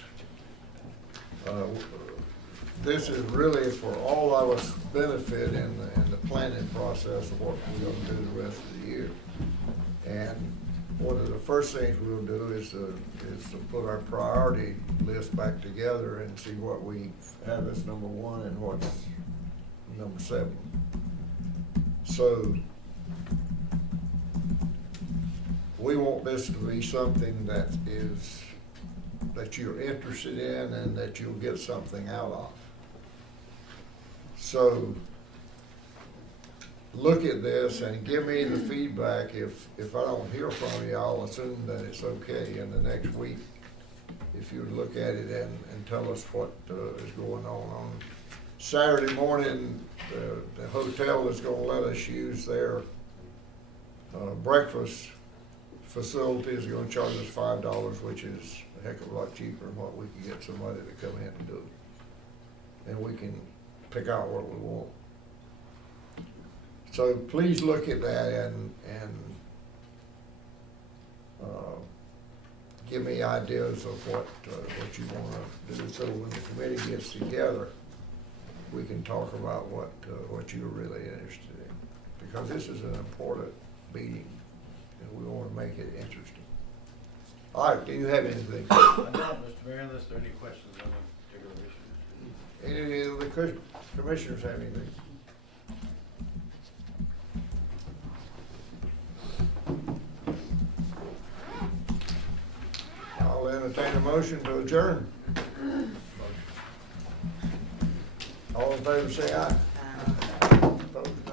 This is really for all of us benefit in the planning process of what we're gonna do the rest of the year. And one of the first things we'll do is to put our priority list back together and see what we have as number 1 and what's number 7. So we want this to be something that you're interested in and that you'll get something out of. So look at this and give me the feedback. If I don't hear from you, I'll assume that it's okay in the next week. If you look at it and tell us what is going on Saturday morning, the hotel is gonna let us use their breakfast facility. Is gonna charge us $5, which is a heck of a lot cheaper than what we can get somebody to come in and do. And we can pick out what we want. So please look at that and give me ideas of what you wanna do. So when the committee gets together, we can talk about what you're really interested in. Because this is an important meeting and we wanna make it interesting. All right, do you have anything? I don't, Mr. Mayor, unless there are any questions on a particular issue. Any of the commissioners have anything? I'll entertain a motion to adjourn. All in favor say aye. Opposed?